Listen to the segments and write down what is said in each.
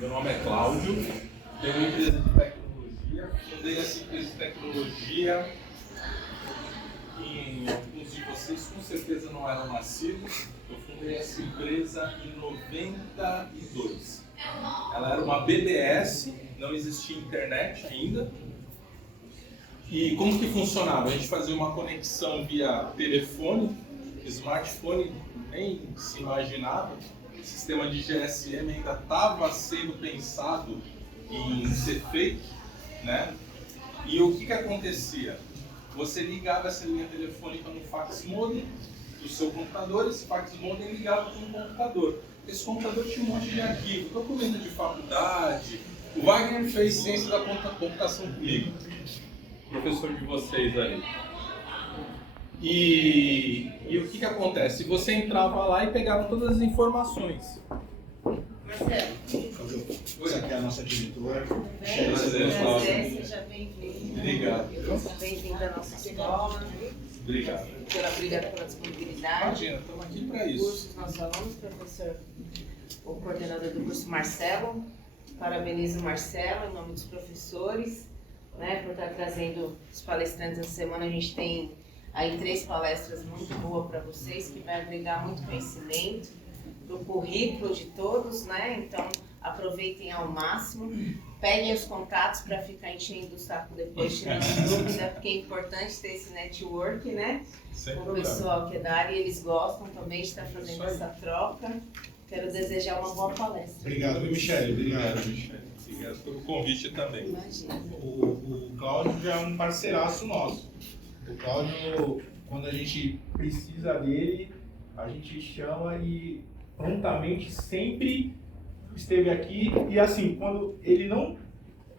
Meu nome é Cláudio, tenho uma empresa de tecnologia. Fundei essa empresa de tecnologia e alguns de vocês com certeza não eram nascidos. Eu fundei essa empresa em 92. Ela era uma BBS, não existia internet ainda. E como que funcionava? A gente fazia uma conexão via telefone, smartphone nem se imaginava. O sistema de GSM ainda estava sendo pensado em ser feito, né? E o que acontecia? Você ligava essa linha telefônica no fax modem do seu computador, esse fax modem ligava para um computador. Esse computador tinha um monte de arquivo, documento de faculdade. O Wagner fez ciência da computação comigo, professor de vocês aí. E o que acontece? Você entrava lá e pegava todas as informações. Marcelo, Essa aqui é a nossa diretora. seja bem-vindo. Obrigado. Seja bem-vindo à nossa escola. Obrigado. Obrigada pela disponibilidade. Imagina, estamos aqui para isso. Cursos, nossos alunos, professor, o coordenador do curso Marcelo. Parabenizo o Marcelo em nome dos professores, né, por estar trazendo os palestrantes essa semana. A gente tem aí 3 palestras muito boas para vocês, que vai agregar muito conhecimento do currículo de todos, né? Então aproveitem ao máximo, peguem os contatos para ficar enchendo o saco depois, tirando dúvida, porque é importante ter esse network, né? Com o pessoal que é da área, e eles gostam também de estar fazendo essa troca. Quero desejar uma boa palestra. Obrigado, Michele. Obrigado, Michele. Obrigado pelo convite também. Imagina. O Cláudio já é um parceiraço nosso. O Cláudio, quando a gente precisa dele, a gente chama e prontamente sempre esteve aqui. E assim, quando ele não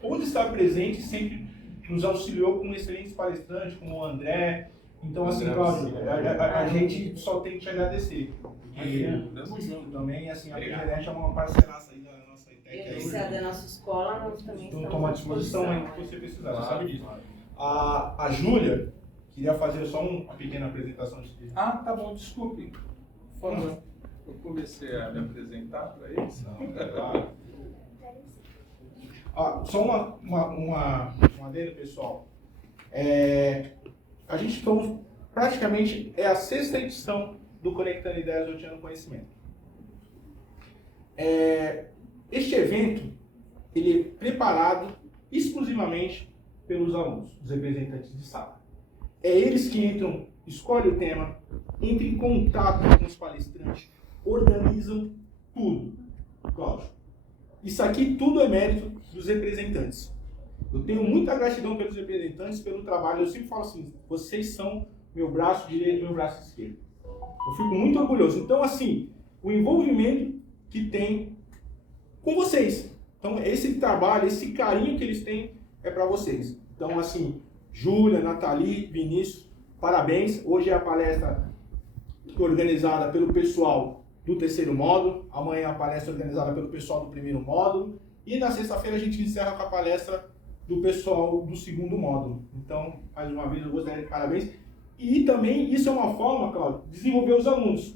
pôde estar presente, sempre nos auxiliou com excelentes palestrantes, como o André. Então, assim, Cláudio, a gente só tem que te agradecer. E também, assim, a internet é uma parceiraça aí da nossa ITEC. E precisar da nossa escola, nós também Então, estamos toma à à disposição aí disposição. que você precisar, você sabe disso. A Júlia queria fazer só uma pequena apresentação de si. Ah, tá bom, desculpe. Por favor. Eu comecei a me apresentar para eles. Só uma adendo, pessoal. A gente estamos praticamente a 6ª edição do Conectando Ideias Roteando Conhecimento. Este evento ele é preparado exclusivamente pelos alunos, os representantes de sala. É eles que entram, escolhem o tema, entram em contato com os palestrantes, organizam tudo. Cláudio, isso aqui tudo é mérito dos representantes. Eu tenho muita gratidão pelos representantes, pelo trabalho. Eu sempre falo assim, vocês são meu braço direito e meu braço esquerdo. Eu fico muito orgulhoso. Então, assim, o envolvimento que tem com vocês. Então, esse trabalho, esse carinho que eles têm é para vocês. Então, assim, Júlia, Nathalie, Vinícius, parabéns. Hoje é a palestra organizada pelo pessoal do 3º módulo. Amanhã a palestra organizada pelo pessoal do 1º módulo. E na sexta-feira a gente encerra com a palestra do pessoal do 2º módulo. Então, mais uma vez, eu gostaria de parabéns. E também isso é uma forma, Cláudio, de desenvolver os alunos.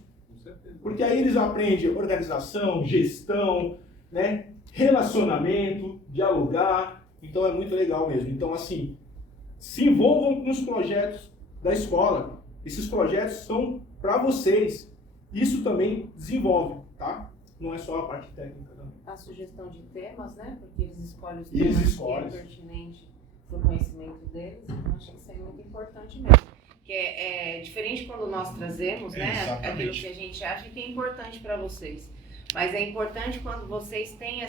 Porque aí eles aprendem organização, gestão, né, relacionamento, dialogar. Então é muito legal mesmo. Então, assim, se envolvam com os projetos da escola. Esses projetos são para vocês. Isso também desenvolve, tá? Não é só a parte técnica também. A sugestão de temas, né? Porque eles escolhem os temas que é pertinente para o conhecimento deles. Então, acho que isso é muito importante mesmo. Que é diferente quando nós trazemos, né? Aquilo que a gente acha que é importante para vocês. Mas é importante quando vocês têm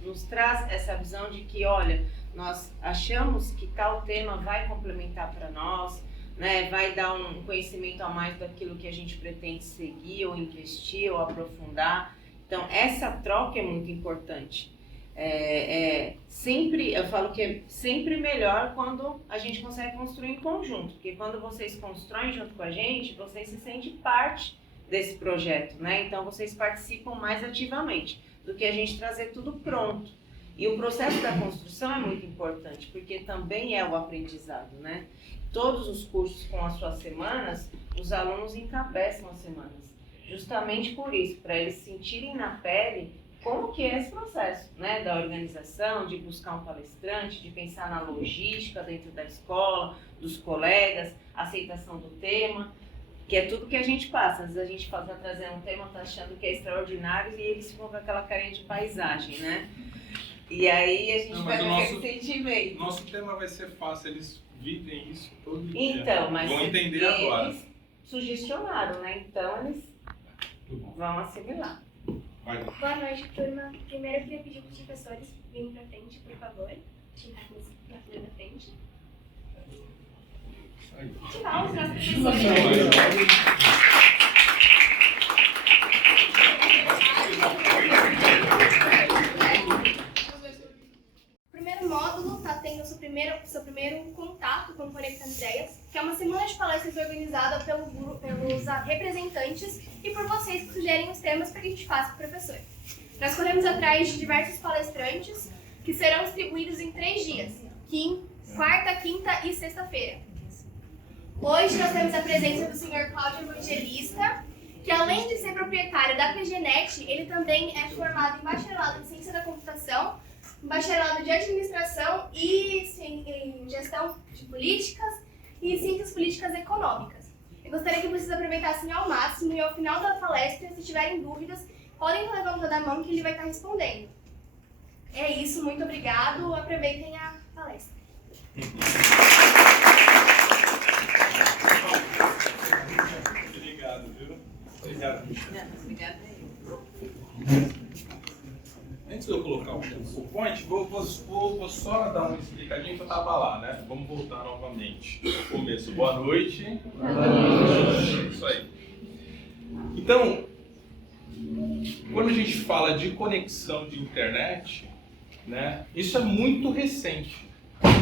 nos traz essa visão de que, olha, nós achamos que tal tema vai complementar para nós, né? Vai dar um conhecimento a mais daquilo que a gente pretende seguir, ou investir, ou aprofundar. Então, essa troca é muito importante. Eu falo que é sempre melhor quando a gente consegue construir em conjunto, porque quando vocês constroem junto com a gente, vocês se sentem parte desse projeto, né? Então vocês participam mais ativamente do que a gente trazer tudo pronto. E o processo da construção é muito importante, porque também é o aprendizado, né? Todos os cursos com as suas semanas, os alunos encabeçam as semanas, justamente por isso, para eles sentirem na pele como que é esse processo, né, da organização, de buscar um palestrante, de pensar na logística dentro da escola, dos colegas, aceitação do tema, que é tudo que a gente passa. Às vezes a gente está trazendo um tema, está achando que é extraordinário e eles ficam com aquela carinha de paisagem, né? E aí a gente vai com aquele sentimento. Nosso tema vai ser fácil, eles vivem isso todo dia. Então, mas vão entender agora. Eles sugestionaram, né? Então eles vão assimilar. Boa noite, turma. Primeiro eu queria pedir para os professores virem para frente, por favor. Tirar na fila da frente. Tirar os nossos professores. O primeiro módulo está tendo o seu primeiro contato com o Conectando Ideias, que é uma semana de palestras organizada pelos representantes e por vocês que sugerem os temas para que a gente faça com o professor. Nós corremos atrás de diversos palestrantes que serão distribuídos em 3 dias, quarta, quinta e sexta-feira. Hoje nós temos a presença do Sr. Cláudio Evangelista, que além de ser proprietário da PGNet, ele também é formado em bacharelado em Ciência da Computação, bacharelado de Administração e em Gestão de Políticas e Ciências Políticas Econômicas. Eu gostaria que vocês aproveitassem ao máximo e ao final da palestra, se tiverem dúvidas, podem estar levantando a mão que ele vai estar respondendo. É isso, muito obrigado, aproveitem a palestra. Obrigado, viu? Obrigado. Obrigada. Antes de eu colocar o point, vou só dar uma explicadinha que eu estava lá, né? Vamos voltar novamente. No começo, boa noite. Boa noite. Isso aí. Então, quando a gente fala de conexão de internet, né? Isso é muito recente.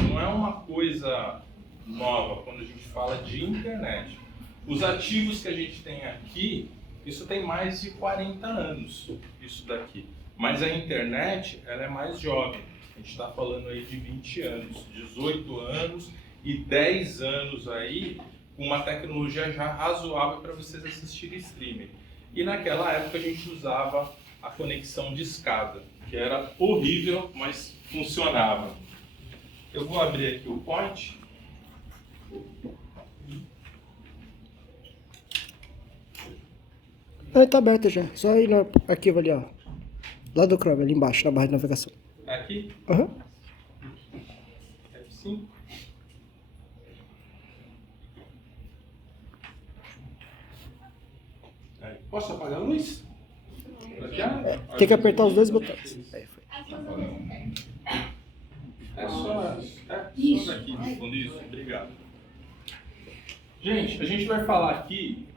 Não é uma coisa nova quando a gente fala de internet. Os ativos que a gente tem aqui, isso tem mais de 40 anos, isso daqui. Mas a internet, ela é mais jovem. A gente está falando aí de 20 anos, 18 anos e 10 anos aí, com uma tecnologia já razoável para vocês assistirem streaming. E naquela época a gente usava a conexão de escada, que era horrível, mas funcionava. Eu vou abrir aqui o point. Não, tá aberto já. Só ir no arquivo ali, ó. Lá do Chrome, ali embaixo, na barra de navegação. Aqui? Aham. F5. Aí. Posso apagar a luz? Tem que apertar os 2 botões. Aí foi. É só aqui no fundo, isso. Obrigado. Gente, a gente vai falar aqui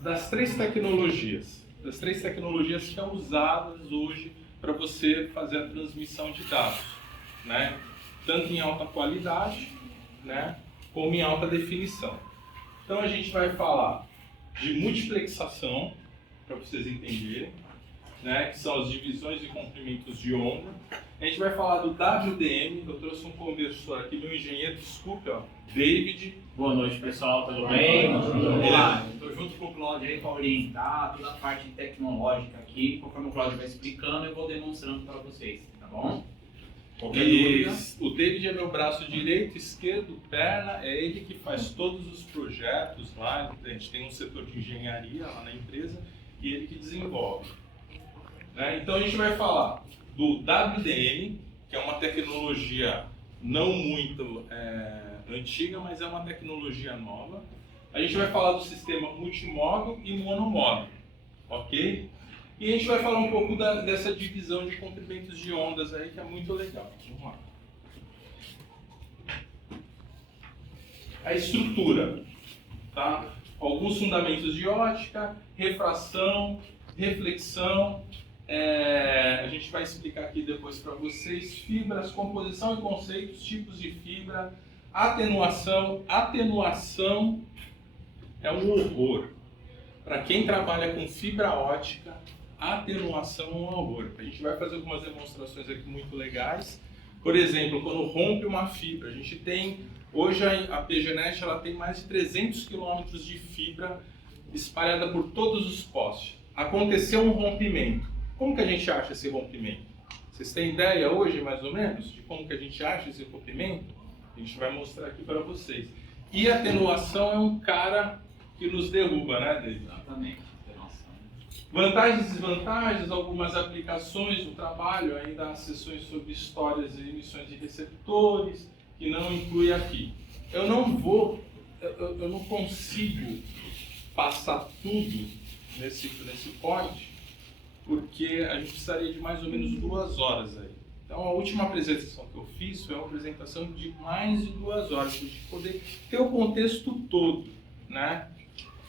das 3 tecnologias. Das 3 tecnologias que são usadas hoje para você fazer a transmissão de dados, né? Tanto em alta qualidade, né, como em alta definição. Então a gente vai falar de multiplexação, para vocês entenderem, né, que são as divisões e comprimentos de onda. A gente vai falar do WDM, eu trouxe um conversor aqui, meu engenheiro, desculpe, ó, David. Boa noite, pessoal, tudo bem? Vamos lá, estou junto com o Cláudio aí para orientar toda a parte tecnológica aqui. Conforme o Cláudio vai explicando, eu vou demonstrando para vocês, tá bom? Qualquer dúvida? O David é meu braço direito, esquerdo, perna, é ele que faz todos os projetos lá. A gente tem um setor de engenharia lá na empresa e ele que desenvolve. Né? Então a gente vai falar do WDM, que é uma tecnologia não muito antiga, mas é uma tecnologia nova. A gente vai falar do sistema multimóvel e monomóvel, ok? E a gente vai falar um pouco dessa divisão de comprimentos de ondas aí, que é muito legal. Vamos lá. A estrutura, tá? Alguns fundamentos de ótica, refração, reflexão. A gente vai explicar aqui depois para vocês fibras, composição e conceitos, tipos de fibra, atenuação. Atenuação é um horror. Para quem trabalha com fibra ótica, atenuação é um horror. A gente vai fazer algumas demonstrações aqui muito legais. Por exemplo, quando rompe uma fibra, a gente tem, hoje a PGNet ela tem mais de 300 quilômetros de fibra espalhada por todos os postes. Aconteceu um rompimento. Como que a gente acha esse rompimento? Vocês têm ideia hoje, mais ou menos, de como que a gente acha esse rompimento? A gente vai mostrar aqui para vocês. E atenuação é um cara que nos derruba, né, David? Exatamente. Atenuação. Vantagens e desvantagens, algumas aplicações do trabalho, ainda há sessões sobre histórias e emissões de receptores, que não inclui aqui. Eu não consigo passar tudo nesse pod, porque a gente precisaria de mais ou menos 2 horas aí. Então a última apresentação que eu fiz foi uma apresentação de mais de 2 horas, para a gente poder ter o contexto todo, né?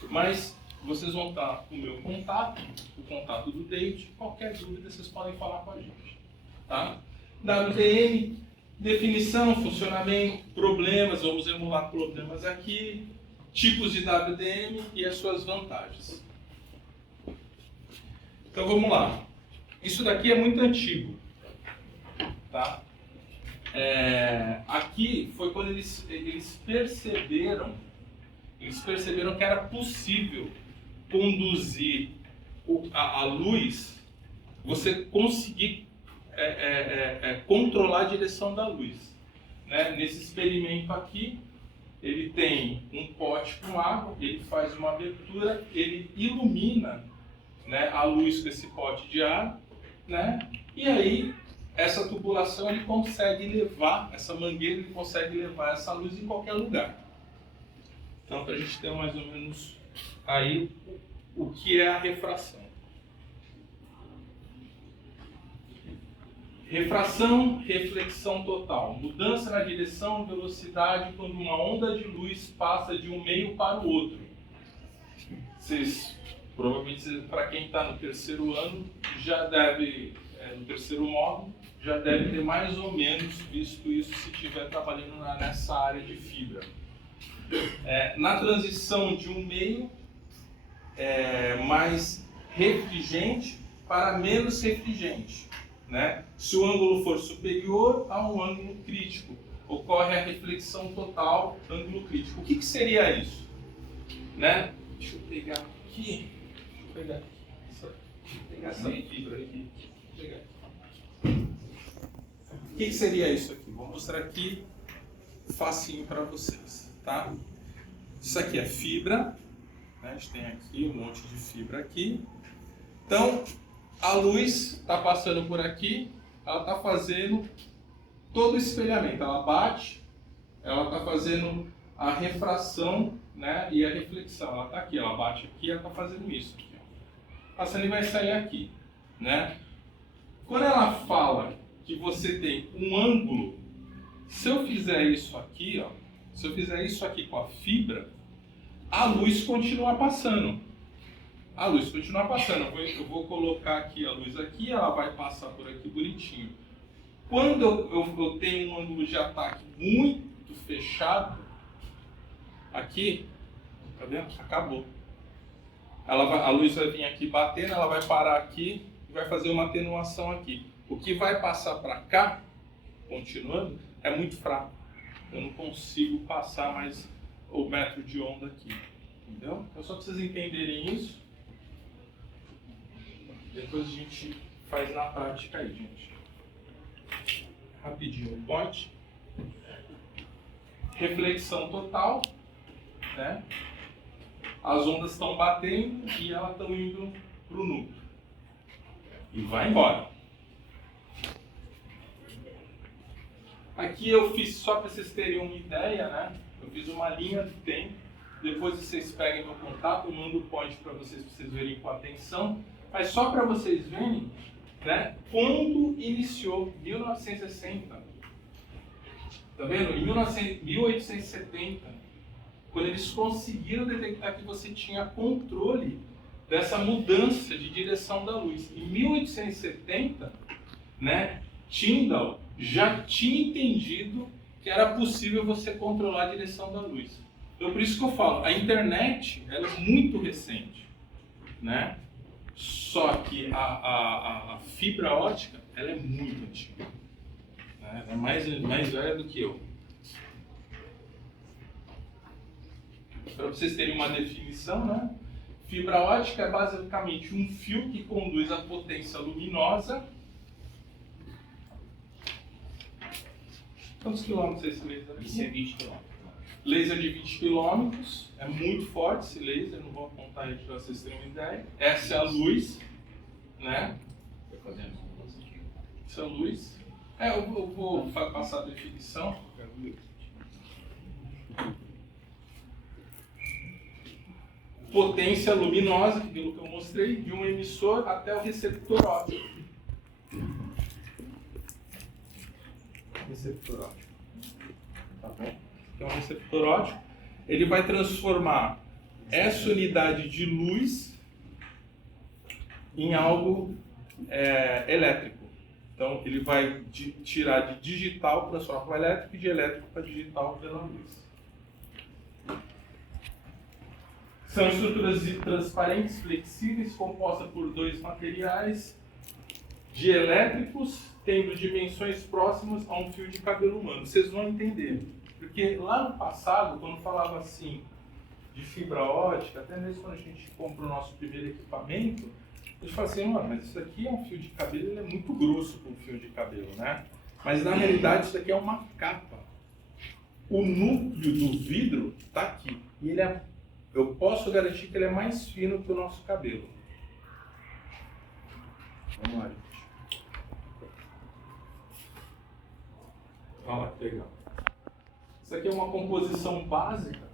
Mas vocês vão estar com o meu contato, o contato do David, qualquer dúvida vocês podem falar com a gente, tá? WDM, definição, funcionamento, problemas, vamos emular problemas aqui, tipos de WDM e as suas vantagens. Então vamos lá. Isso daqui é muito antigo, tá? Aqui foi quando eles perceberam que era possível conduzir a luz, você conseguir controlar a direção da luz, né? Nesse experimento aqui, ele tem um pote com água, ele faz uma abertura, ele ilumina, né, a luz com esse pote de ar, né? E aí essa tubulação ele consegue levar, essa mangueira ele consegue levar essa luz em qualquer lugar. Então, para a gente ter mais ou menos aí o que é a refração. Refração, reflexão total. Mudança na direção, velocidade, quando uma onda de luz passa de um meio para o outro. Provavelmente, para quem está no terceiro ano, já deve, no terceiro módulo, já deve ter mais ou menos visto isso se estiver trabalhando nessa área de fibra. Na transição de um meio mais refringente para menos refringente, né? Se o ângulo for superior a um ângulo crítico, ocorre a reflexão total, ângulo crítico. O que seria isso? Né? Deixa eu pegar aqui. Deixa eu pegar essa fibra aqui. O que seria isso aqui? Vou mostrar aqui facinho para vocês, tá? Isso aqui é fibra, né? A gente tem aqui um monte de fibra aqui. Então, a luz está passando por aqui, ela está fazendo todo o espelhamento. Ela bate, ela está fazendo a refração, né? E a reflexão. Ela está aqui, ela bate aqui, ela está fazendo isso aqui. Passando e vai sair aqui, né? Quando ela fala que você tem um ângulo, se eu fizer isso aqui, ó, se eu fizer isso aqui com a fibra, a luz continua passando. A luz continua passando. Eu vou colocar aqui a luz aqui, ela vai passar por aqui bonitinho. Quando eu tenho um ângulo de ataque muito fechado, aqui, tá vendo? Acabou. A luz vai vir aqui batendo, ela vai parar aqui e vai fazer uma atenuação aqui. O que vai passar para cá, continuando, é muito fraco. Eu não consigo passar mais o metro de onda aqui. Entendeu? Então, só para vocês entenderem isso. Depois a gente faz na prática aí, gente. Rapidinho o point. Reflexão total, né? As ondas estão batendo e elas estão indo para o núcleo. E vai embora. Aqui eu fiz só para vocês terem uma ideia, né? Eu fiz uma linha do tempo. Depois vocês peguem meu contato, eu mando o point para vocês verem com atenção. Mas só para vocês verem, né? Quando iniciou 1960. Tá vendo? Em 1870, quando eles conseguiram detectar que você tinha controle dessa mudança de direção da luz. Em 1870, né, Tyndall já tinha entendido que era possível você controlar a direção da luz. Então, por isso que eu falo, a internet ela é muito recente, né? Só que a fibra ótica ela é muito antiga, né? Ela é mais velha do que eu. Para vocês terem uma definição, né? Fibra ótica é basicamente um fio que conduz a potência luminosa. Quantos quilômetros é esse laser aqui? Isso é 20 km. Laser de 20 km, é muito forte esse laser, não vou apontar aí para vocês terem uma ideia. Essa é a luz, né? Essa é a luz. Eu vou passar a definição. Potência luminosa, pelo que eu mostrei, de um emissor até o receptor óptico. Receptor óptico. Tá bom? Então, o receptor óptico, ele vai transformar essa unidade de luz em algo elétrico. Então, ele vai tirar de digital para transformar para elétrico e de elétrico para digital pela luz. São estruturas transparentes, flexíveis, compostas por dois materiais dielétricos, tendo dimensões próximas a um fio de cabelo humano. Vocês vão entender. Porque lá no passado, quando falava assim de fibra ótica, até mesmo quando a gente compra o nosso primeiro equipamento, a gente fala assim, mas isso aqui é um fio de cabelo, ele é muito grosso para um fio de cabelo, né? Mas na realidade isso aqui é uma capa. O núcleo do vidro está aqui. E ele eu posso garantir que ele é mais fino que o nosso cabelo. Vamos lá, gente. Olha lá que legal. Isso aqui é uma composição básica,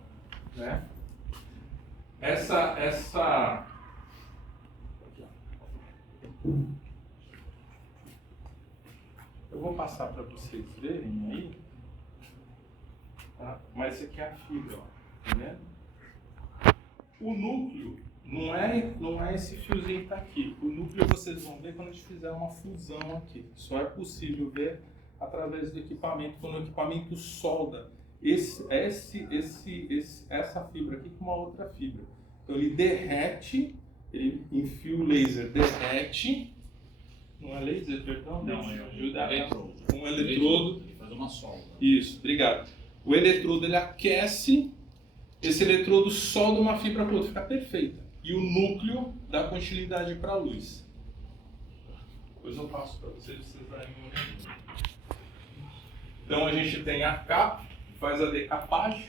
né? Essa eu vou passar para vocês verem aí, tá? Mas isso aqui é a fibra, ó, tá vendo? O núcleo não é esse fiozinho que está aqui. O núcleo vocês vão ver quando a gente fizer uma fusão aqui. Só é possível ver através do equipamento, quando o equipamento solda essa fibra aqui com uma outra fibra. Então ele derrete, ele enfia o laser, derrete. Não é laser, perdão? Não, é ajuda um eletrodo. Ele faz uma solda. Isso, obrigado. O eletrodo ele aquece. Esse eletrodo solda uma fibra para outra, fica perfeita. E o núcleo dá continuidade para a luz. Depois eu passo para vocês darem uma olhada. Então a gente tem a capa, faz a decapagem,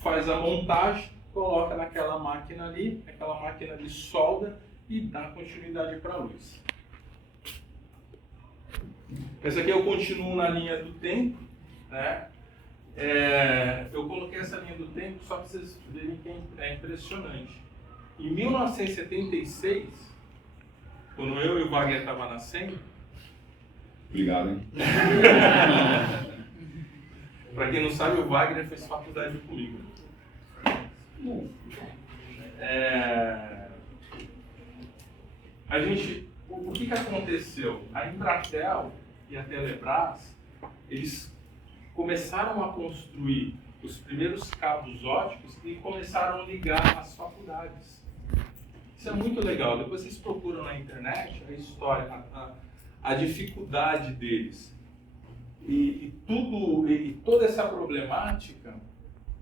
faz a montagem, coloca naquela máquina ali, aquela máquina de solda e dá continuidade para a luz. Essa aqui eu continuo na linha do tempo, né? Eu coloquei essa linha do tempo só para vocês verem que é impressionante. Em 1976, quando eu e o Wagner estavam nascendo... Obrigado, hein? Para quem não sabe, o Wagner fez faculdade comigo. O que aconteceu? A Embratel e a Telebrás, eles começaram a construir os primeiros cabos óticos e começaram a ligar as faculdades. Isso é muito legal. Depois vocês procuram na internet a história, a dificuldade deles. E toda essa problemática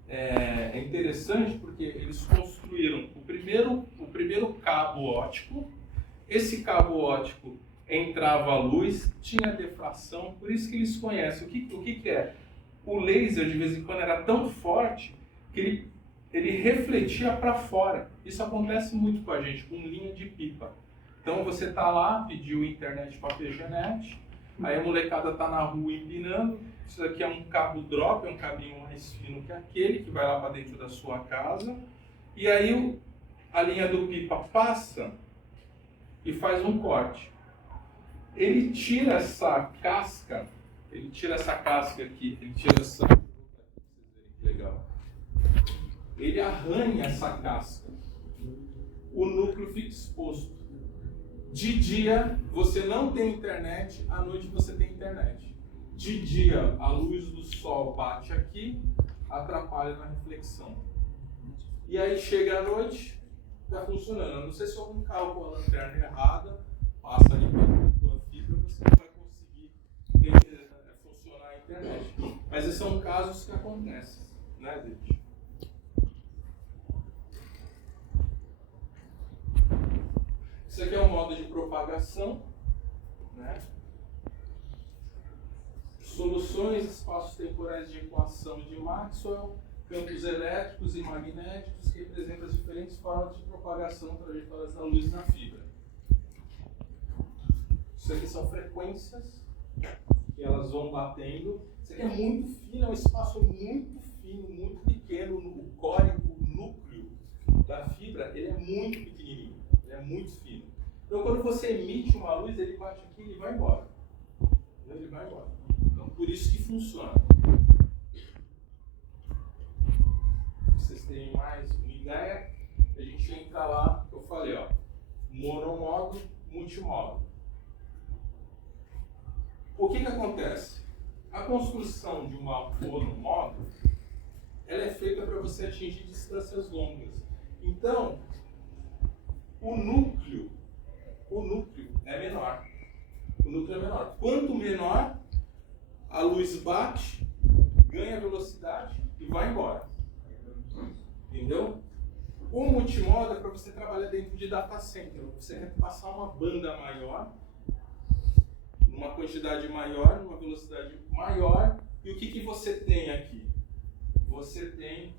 é interessante porque eles construíram o primeiro cabo ótico. Esse cabo ótico entrava a luz, tinha defração, por isso que eles conhecem. O que é? O laser, de vez em quando, era tão forte que ele refletia para fora. Isso acontece muito com a gente, com linha de pipa. Então você está lá, pediu internet para PGNet, aí a molecada está na rua empinando, isso aqui é um cabo drop, é um cabinho mais fino que aquele, que vai lá para dentro da sua casa, e aí a linha do pipa passa e faz um corte. Ele tira essa casca, aqui, ele tira essa... Legal. Ele arranha essa casca. O núcleo fica exposto. De dia, você não tem internet, à noite você tem internet. De dia, a luz do sol bate aqui, atrapalha na reflexão. E aí chega à noite, está funcionando. Eu não sei se algum carro com a lanterna errada, passa ali pela tua fibra, você não vai conseguir funcionar a internet. Mas esses são casos que acontecem, né, gente? Isso aqui é um modo de propagação, né? Soluções espaço-temporais de equação de Maxwell, campos elétricos e magnéticos que representam as diferentes formas de propagação trajetórias da luz na fibra. Isso aqui são frequências que elas vão batendo. Isso aqui é muito fino, é um espaço muito fino, muito pequeno. O core, o núcleo da fibra, ele é muito pequenininho, ele é muito fino. Então, quando você emite uma luz, ele bate aqui e ele vai embora. Ele vai embora. Então, por isso que funciona. Vocês terem mais uma ideia, a gente entra lá, que eu falei, ó, monomodo, multimodo. O que acontece? A construção de uma monomodo, ela é feita para você atingir distâncias longas. Então, o núcleo é menor. O núcleo é menor. Quanto menor, a luz bate, ganha velocidade e vai embora. Entendeu? O multimodo é para você trabalhar dentro de data center. Você quer passar uma banda maior, numa quantidade maior, numa velocidade maior. E o que você tem aqui? Você tem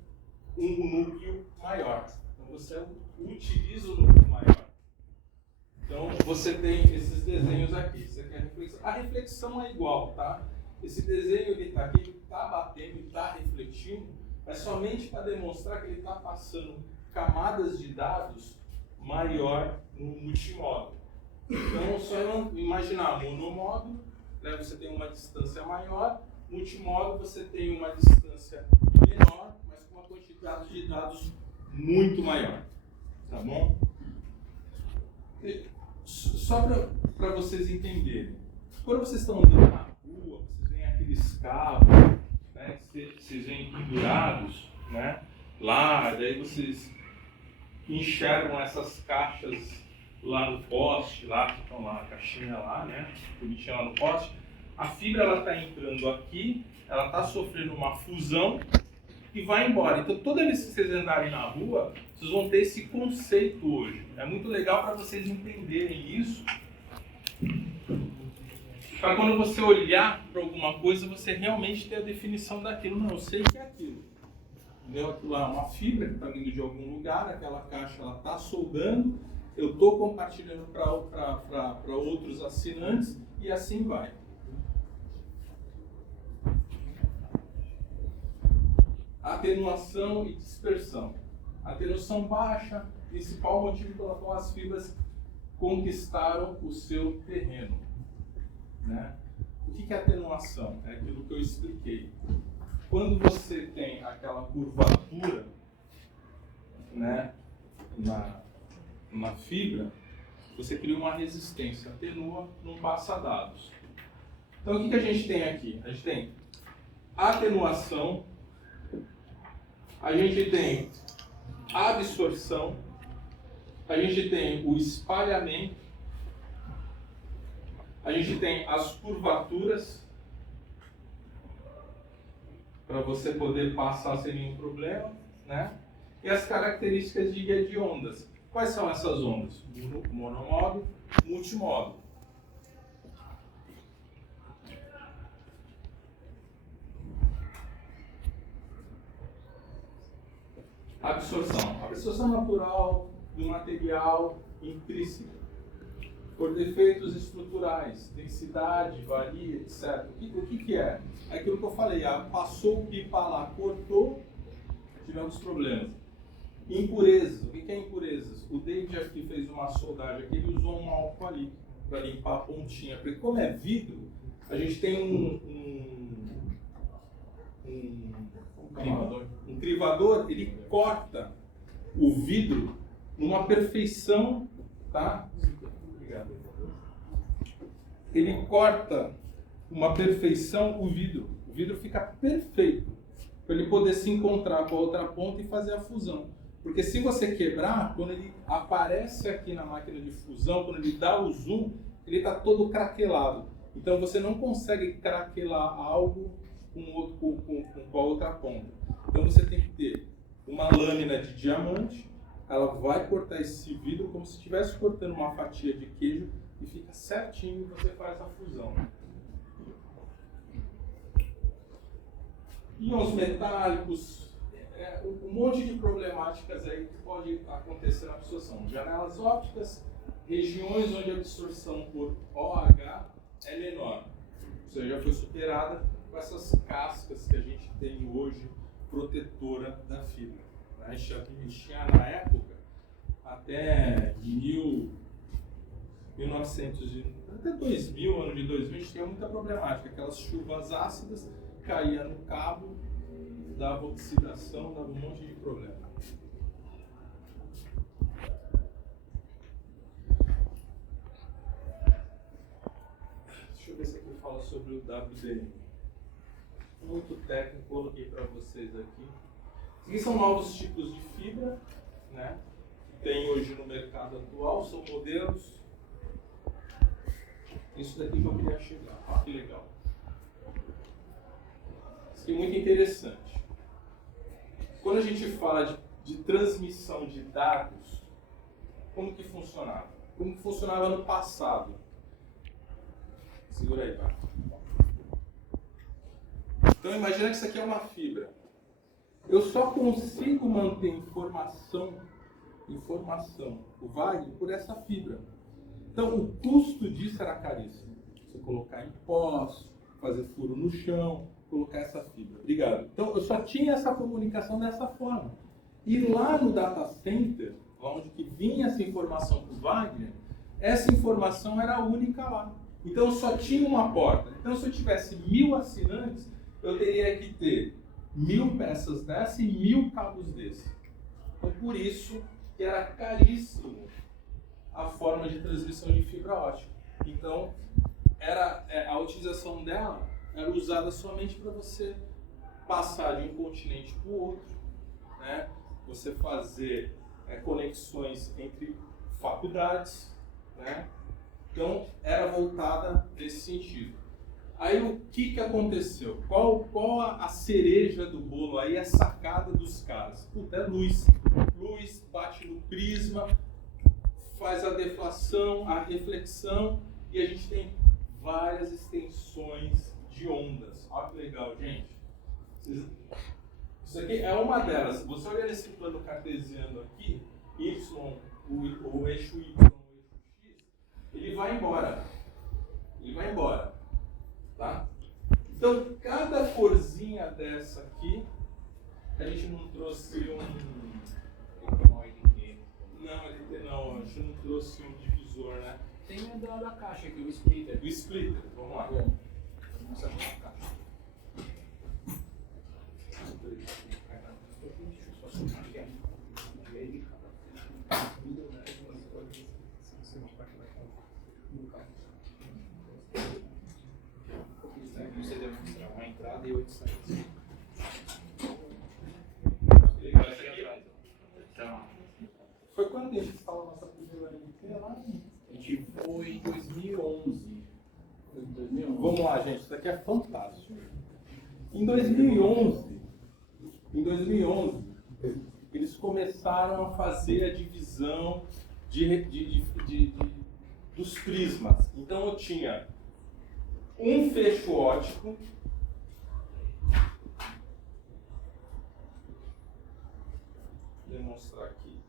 um núcleo maior. Então você utiliza o núcleo maior. Então você tem esses desenhos aqui. Isso aqui é a reflexão. A reflexão é igual, tá? Esse desenho ele está aqui, ele está batendo, ele está refletindo, mas somente para demonstrar que ele está passando camadas de dados maior no multimodo. Então, só imaginar monomodo, né, você tem uma distância maior, multimodo você tem uma distância menor, mas com uma quantidade de dados muito maior. Tá bom? Só para vocês entenderem, quando vocês estão andando na rua, vocês veem aqueles cabos, né, que vocês veem pendurados, né, lá, daí vocês enxergam essas caixas lá no poste, lá que estão lá, a caixinha lá, né, bonitinha lá no poste. A fibra ela está entrando aqui, ela está sofrendo uma fusão e vai embora. Então toda vez que vocês andarem na rua, vocês vão ter esse conceito hoje. É muito legal para vocês entenderem isso. Para quando você olhar para alguma coisa, você realmente ter a definição daquilo. Não, eu sei que é aquilo. Entendeu? Aquilo lá é uma fibra que está vindo de algum lugar, aquela caixa ela está soldando, eu estou compartilhando para outros assinantes e assim vai. Atenuação e dispersão. Atenuação baixa, principal motivo pelo qual as fibras conquistaram o seu terreno. Né? O que é atenuação? É aquilo que eu expliquei. Quando você tem aquela curvatura, né, na fibra, você cria uma resistência, atenua, não passa dados. Então o que a gente tem aqui? A gente tem atenuação, a gente tem absorção, a gente tem o espalhamento, a gente tem as curvaturas, para você poder passar sem nenhum problema, né? E as características de guia de ondas. Quais são essas ondas? Monomodo, multimodo. Absorção. Absorção natural do material intrínseco. Por defeitos estruturais, densidade, varia, etc. O que é? É aquilo que eu falei, passou o pipa lá, cortou, tivemos problemas. Impurezas. O que é impurezas? O David aqui fez uma soldagem aqui, ele usou um álcool ali para limpar a pontinha. Porque como é vidro, a gente tem um crivador, ele corta o vidro numa perfeição, tá? Obrigado. Ele corta uma perfeição o vidro. O vidro fica perfeito para ele poder se encontrar com a outra ponta e fazer a fusão. Porque se você quebrar, quando ele aparece aqui na máquina de fusão, quando ele dá o zoom, ele está todo craquelado. Então você não consegue craquelar algo com a outra ponta. Então você tem que ter uma lâmina de diamante ela vai cortar esse vidro como se estivesse cortando uma fatia de queijo e fica certinho e você faz a fusão. Íons metálicos, um monte de problemáticas aí que pode acontecer na absorção. Janelas ópticas, regiões onde a absorção por OH é menor. Ou seja, já foi superada com essas cascas que a gente tem hoje, protetora da fibra. A gente já tinha na época, até 1900, até 2000, ano de 2000, a gente tinha muita problemática. Aquelas chuvas ácidas caíam no cabo, dava oxidação, dava um monte de problema. Deixa eu ver se aqui fala sobre o WDM. Muito técnico, coloquei para vocês aqui. Aqui são novos tipos de fibra, né? Que tem hoje no mercado atual, são modelos. Isso daqui que eu queria chegar. Olha que legal. Isso aqui é muito interessante. Quando a gente fala de transmissão de dados, como que funcionava? Como que funcionava no passado? Segura aí, tá? Então imagina que isso aqui é uma fibra. Eu só consigo manter informação, o VAG, por essa fibra. Então o custo disso era caríssimo. Você colocar em pós, fazer furo no chão, colocar essa fibra. Obrigado. Então eu só tinha essa comunicação dessa forma. E lá no data center, onde que vinha essa informação para o Wagner, essa informação era única lá. Então só tinha uma porta. Então se eu tivesse 1000 assinantes, eu teria que ter 1000 peças dessa e 1000 cabos desse. Então por isso que era caríssimo a forma de transmissão de fibra ótica. Então a utilização dela era usada somente para você passar de um continente para o outro, né? Você fazer conexões entre faculdades, né? Então era voltada nesse sentido. Aí o que aconteceu? Qual a cereja do bolo aí, a sacada dos caras? Puta, é luz. Luz bate no prisma, faz a deflação, a reflexão, e a gente tem várias extensões de ondas. Olha que legal, gente. Isso aqui é uma delas. Você olha nesse plano cartesiano aqui, Y, o eixo Y, o eixo X, ele vai embora. Ele vai embora. Tá? Então, cada corzinha dessa aqui, a gente não trouxe Não, a gente não trouxe um divisor, né? Tem um da caixa aqui, o splitter. O splitter, vamos lá. Vamos abrir a caixa. Você demonstrar uma entrada e 8 saídas. Legal, esse aqui, ó. Então, Foi quando a gente instalou a nossa primeira LT lá? a gente foi em 2011. Foi em 2011. Vamos lá, gente, isso aqui é fantástico. Em 2011, eles começaram a fazer a divisão dos prismas. Então eu tinha um fecho óptico, vou demonstrar aqui.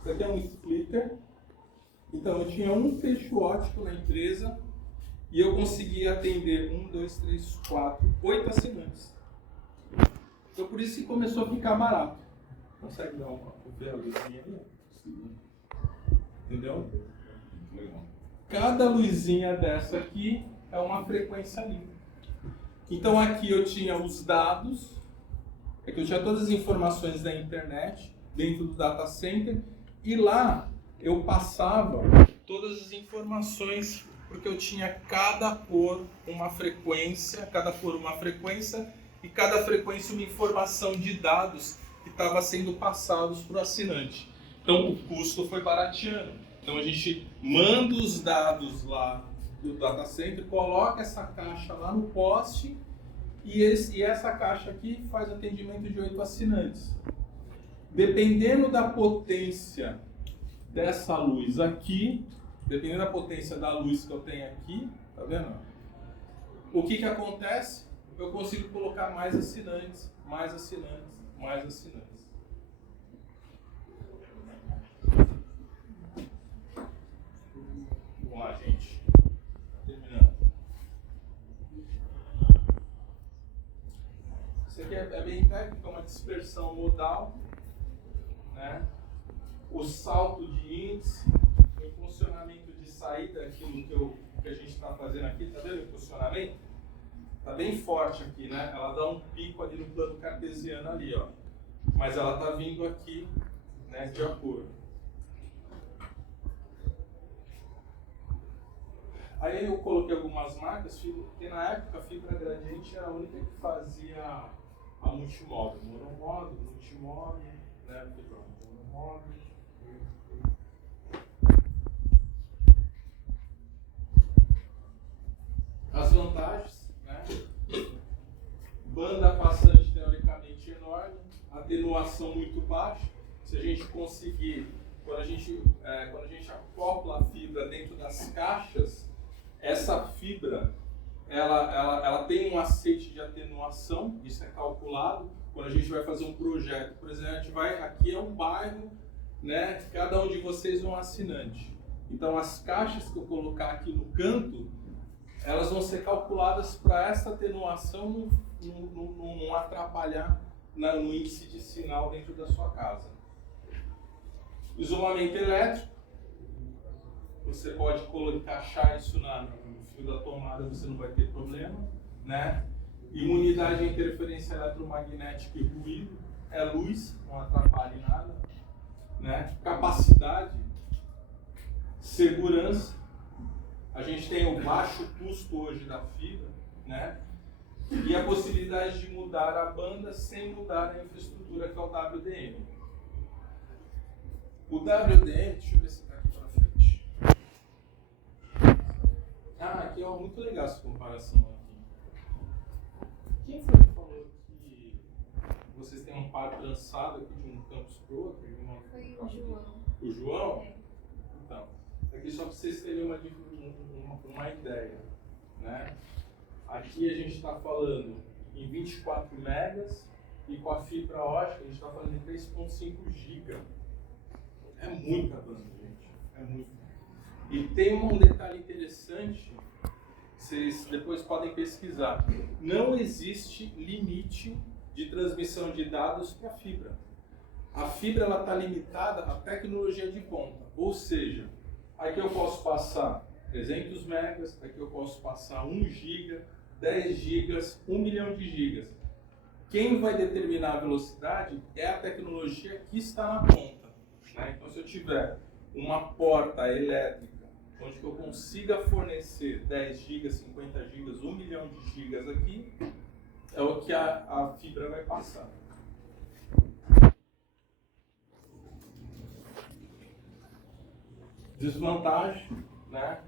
Isso aqui é um splitter. Então eu tinha um fecho óptico na empresa e eu conseguia atender 8 assinantes. Então por isso que começou a ficar barato. Consegue dar uma ver a luzinha ali? Entendeu? Legal. Cada luzinha dessa aqui é uma frequência livre. Então aqui eu tinha os dados, aqui eu tinha todas as informações da internet dentro do data center e lá eu passava todas as informações porque eu tinha cada cor uma frequência e cada frequência uma informação de dados que estava sendo passados para o assinante. Então o custo foi barateando. Então a gente manda os dados lá do data center, coloca essa caixa lá no poste e essa caixa aqui faz atendimento de 8 assinantes. Dependendo da potência dessa luz aqui, dependendo da potência da luz que eu tenho aqui, tá vendo? O que acontece? Eu consigo colocar mais assinantes, mais assinantes, mais assinantes. Vamos lá, gente. Terminando. Isso aqui é bem técnico, é uma dispersão modal, né? O salto de índice, o funcionamento de saída, aquilo que a gente está fazendo aqui, tá vendo o funcionamento? Tá bem forte aqui, né? Ela dá um pico ali no plano cartesiano ali, ó. Mas ela tá vindo aqui, né, de acordo. Aí eu coloquei algumas marcas, porque na época a fibra gradiente era a única que fazia a multimóvel. Monomóvel, multimóvel, né? Monomóvel. As vantagens, né? Banda passante teoricamente enorme, atenuação muito baixa. Se a gente conseguir, quando a gente acopla a fibra dentro das caixas, essa fibra ela tem um aceite de atenuação, isso é calculado. Quando a gente vai fazer um projeto, por exemplo, aqui é um bairro, né? Cada um de vocês é um assinante. Então as caixas que eu colocar aqui no canto, elas vão ser calculadas para essa atenuação não atrapalhar no índice de sinal dentro da sua casa. Isolamento elétrico, você pode encaixar isso no fio da tomada, você não vai ter problema, né? Imunidade à interferência eletromagnética e ruído, é luz, não atrapalha em nada, né? Capacidade, segurança. A gente tem o baixo custo hoje da fibra, né? E a possibilidade de mudar a banda sem mudar a infraestrutura, que é o WDM. O WDM, deixa eu ver se está aqui para frente. Aqui é muito legal essa comparação aqui. Quem foi que falou que vocês têm um par trançado aqui de um campus para o outro? Foi o João. O João? É. Então, aqui só para vocês terem uma ideia, né? Aqui a gente está falando em 24 megas e com a fibra ótica a gente está falando em 3.5 GB. É muita banda, gente. É muito. E tem um detalhe interessante, vocês depois podem pesquisar. Não existe limite de transmissão de dados para fibra. A fibra está limitada à tecnologia de ponta, ou seja, aqui eu posso passar 300 megas, aqui eu posso passar 1 GB, 10 GB, 1 milhão de gigas. Quem vai determinar a velocidade é a tecnologia que está na ponta, né? Então, se eu tiver uma porta elétrica onde eu consiga fornecer 10 GB, 50 GB, 1 milhão de gigas aqui, é o que a fibra vai passar. Desvantagem, né?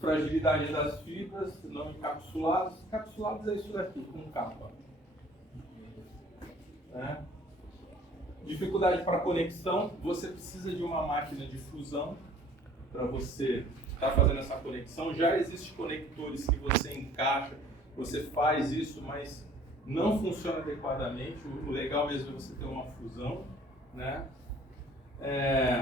Fragilidade das fibras, não encapsuladas. Encapsuladas é isso daqui, com capa. Né? Dificuldade para conexão. Você precisa de uma máquina de fusão para você estar fazendo essa conexão. Já existem conectores que você encaixa, você faz isso, mas não funciona adequadamente. O legal mesmo é você ter uma fusão, né?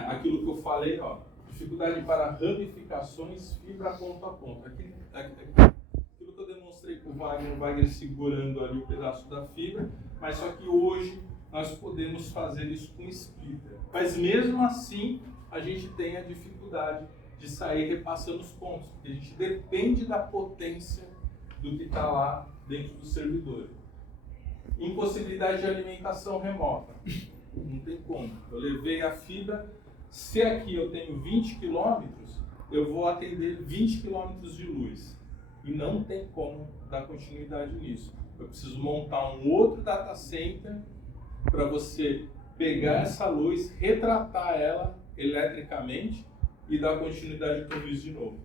Aquilo que eu falei, ó. Dificuldade para ramificações, fibra ponta a ponta. Aquilo que eu demonstrei com o Wagner segurando ali o pedaço da fibra, mas só que hoje nós podemos fazer isso com splitter. Mas mesmo assim, a gente tem a dificuldade de sair repassando os pontos, porque a gente depende da potência do que está lá dentro do servidor. Impossibilidade de alimentação remota. Não tem como. Eu levei a fibra. Se aqui eu tenho 20 km, eu vou atender 20 km de luz. E não tem como dar continuidade nisso. Eu preciso montar um outro data center para você pegar essa luz, retratar ela eletricamente e dar continuidade para a luz de novo.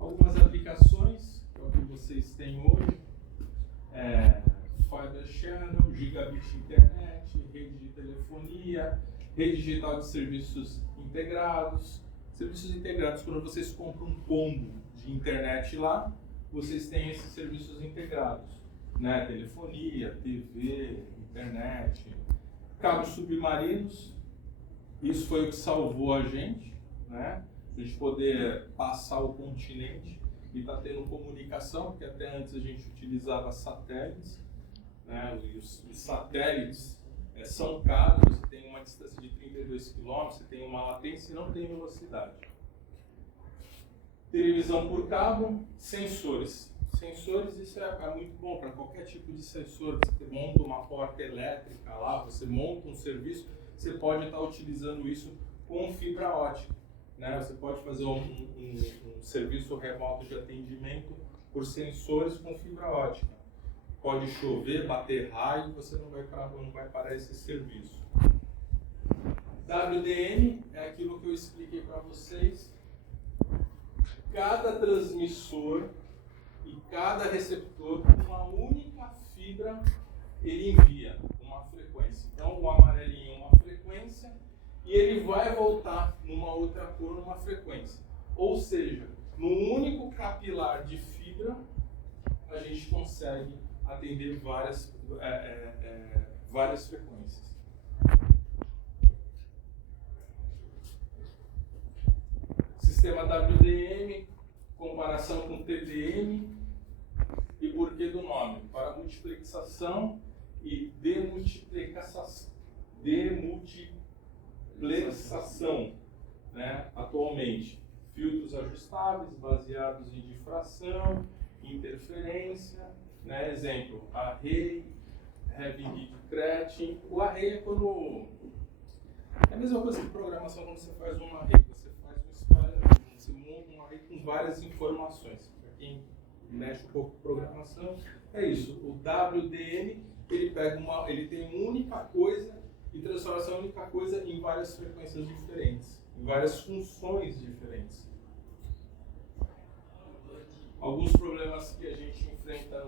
Algumas aplicações que vocês têm hoje Fiber Channel, Gigabit Internet, rede de telefonia, rede digital de serviços integrados. Serviços integrados, quando vocês compram um combo de internet lá, vocês têm esses serviços integrados, né? Telefonia, TV, internet, cabos submarinos. Isso foi o que salvou a gente, né? A gente poder passar o continente e tá tendo comunicação, porque até antes a gente utilizava satélites, né? E os satélites são caros, você tem uma distância de 32 km, você tem uma latência e não tem velocidade. Televisão por cabo, sensores. Sensores, isso é muito bom para qualquer tipo de sensor. Você monta uma porta elétrica lá, você monta um serviço, você pode estar utilizando isso com fibra ótica, né? Você pode fazer um serviço remoto de atendimento por sensores com fibra ótica. Pode chover, bater raio, você não vai parar esse serviço. WDM é aquilo que eu expliquei para vocês. Cada transmissor e cada receptor, uma única fibra, ele envia uma frequência. Então, o amarelinho é uma frequência e ele vai voltar numa outra cor, numa frequência. Ou seja, num único capilar de fibra, a gente consegue atender várias frequências. Sistema WDM, comparação com TDM, e por que do nome? Para multiplexação e demultiplexação, né? Atualmente, filtros ajustáveis, baseados em difração, interferência, né? Exemplo, array, heavy read crashing. O array é quando... É a mesma coisa que programação quando você faz um array, você faz um espalhamento, você monta um array com várias informações. Para quem mexe um pouco com programação, é isso. O WDM, ele tem uma única coisa e transforma essa única coisa em várias frequências diferentes, em várias funções diferentes. Alguns problemas que a gente enfrenta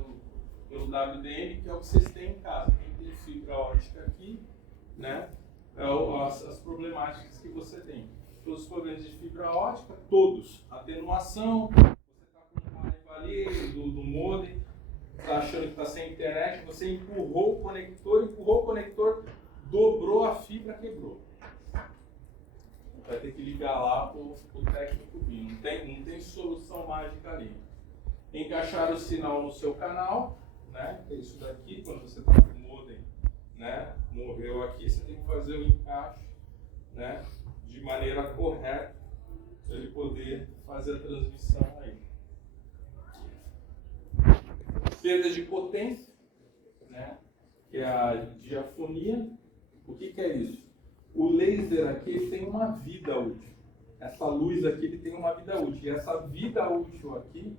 pelo WDM, que é o que vocês têm em casa. Quem tem fibra ótica aqui, né? As problemáticas que você tem. Todos os problemas de fibra ótica, todos. Atenuação, você está com raiva ali do modem, está achando que está sem internet, você empurrou o conector, dobrou a fibra, quebrou. Vai ter que ligar lá para o técnico vir. Não tem solução mágica ali. Encaixar o sinal no seu canal, né? É isso daqui, quando você está com o modem, né? Morreu aqui, você tem que fazer o encaixe, né? De maneira correta para ele poder fazer a transmissão aí. Perda de potência, né? Que é a diafonia. O que é isso? O laser aqui ele tem uma vida útil. Essa luz aqui ele tem uma vida útil. E essa vida útil aqui,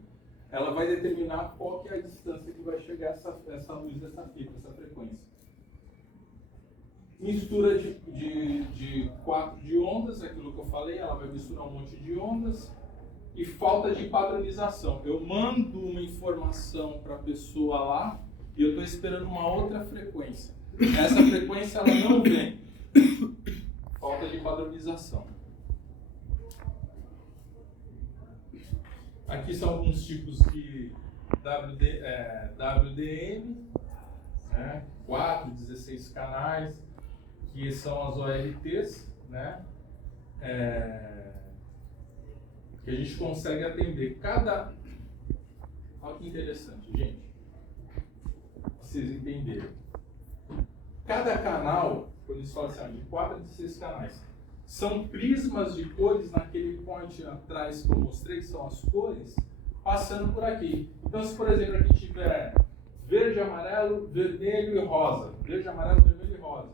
ela vai determinar qual que é a distância que vai chegar essa luz dessa fibra, essa frequência. Mistura de 4 de ondas, aquilo que eu falei, ela vai misturar um monte de ondas. E falta de padronização. Eu mando uma informação para a pessoa lá e eu estou esperando uma outra frequência. Essa frequência ela não vem. Falta de padronização. Aqui são alguns tipos de WDM, né? 4, 16 canais, que são as OLTs, né? Que a gente consegue atender cada... Olha que interessante, gente. Pra vocês entenderem. Cada canal, quando eles falam assim, de 4 a 16 canais, são prismas de cores naquele point atrás que eu mostrei, que são as cores, passando por aqui. Então, se por exemplo aqui tiver verde, amarelo, vermelho e rosa. Verde, amarelo, vermelho e rosa.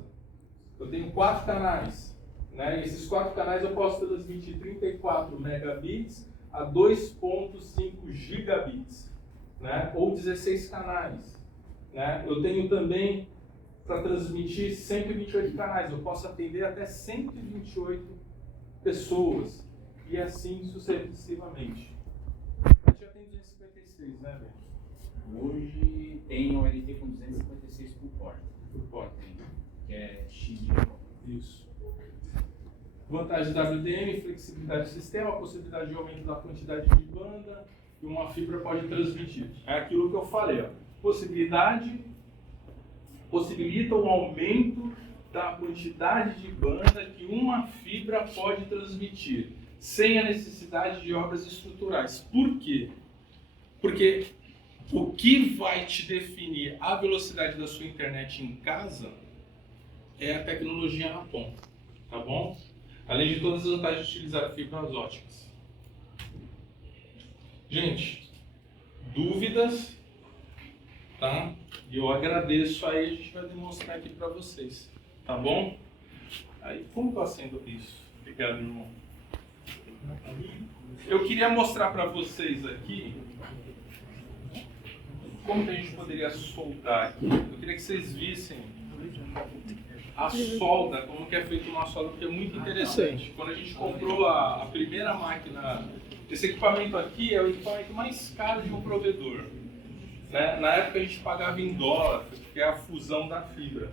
Eu tenho 4 canais. Né? E esses 4 canais eu posso transmitir 34 megabits a 2.5 gigabits, né? Ou 16 canais. Né? Eu tenho também para transmitir 128 canais, eu posso atender até 128 pessoas e assim sucessivamente. A gente já tem 256, né, velho? Hoje tem o LT com 256 por porta, que é X de Isso. Vantagem WDM, flexibilidade do sistema, possibilidade de aumento da quantidade de banda que uma fibra pode transmitir. É aquilo que eu falei, ó. Possibilita o aumento da quantidade de banda que uma fibra pode transmitir, sem a necessidade de obras estruturais. Por quê? Porque o que vai te definir a velocidade da sua internet em casa é a tecnologia na ponta, tá bom? Além de todas as vantagens de utilizar fibras óticas. Gente, dúvidas, tá? E eu agradeço aí, a gente vai demonstrar aqui para vocês, tá bom? Aí, como está sendo isso? Obrigado, irmão. Eu queria mostrar para vocês aqui como que a gente poderia soldar aqui. Eu queria que vocês vissem a solda, como que é feito uma solda, porque é muito interessante. Quando a gente comprou a primeira máquina, esse equipamento aqui é o equipamento mais caro de um provedor. Né? Na época a gente pagava em dólar, que é a fusão da fibra.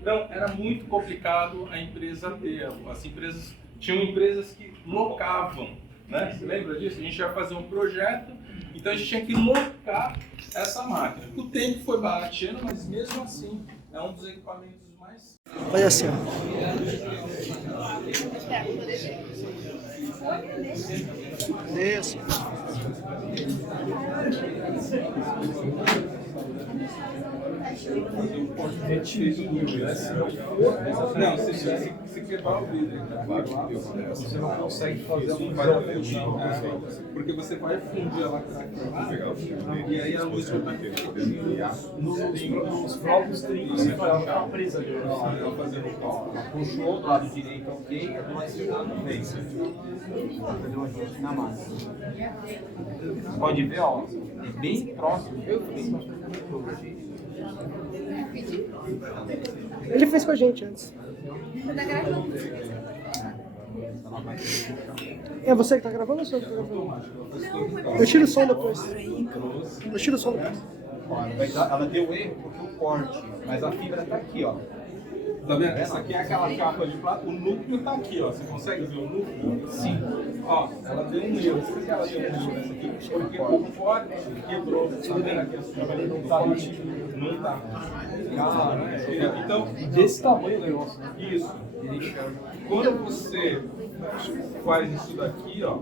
Então era muito complicado a empresa ter. As empresas, tinham empresas que locavam, né? Você lembra disso? A gente ia fazer um projeto, então a gente tinha que locar essa máquina. O tempo foi barateando, mas mesmo assim é um dos equipamentos mais... Olha assim, ó. Isso. Não, se quebrar o vidro, você não consegue fazer um porque você vai fundir ela e aí a luz vai nos próprios trincos você vai ficar presa ali. ela fazendo pau. Puxou do lado direito, ok, do lado esquerdo não vem. Entendeu? Aqui na massa. Você pode ver, ó, é bem próximo. Ele fez com a gente antes. Você tá gravando? É você que tá gravando ou sou eu que tá gravando? Eu tiro o som depois. Eu tiro o som depois. Ela deu erro porque o corte, mas a fibra tá aqui, ó. Tá vendo? Essa aqui é aquela capa de plata, o núcleo tá aqui, ó. Você consegue ver o núcleo? Sim. Ó, ela deu um erro. Por que ela deu um erro nessa aqui? Porque o corte quebrou. Tá vendo aqui? Não tá nítido. Não tá. Então, Desse tamanho o negócio, né? isso. Quando você faz isso daqui, ó.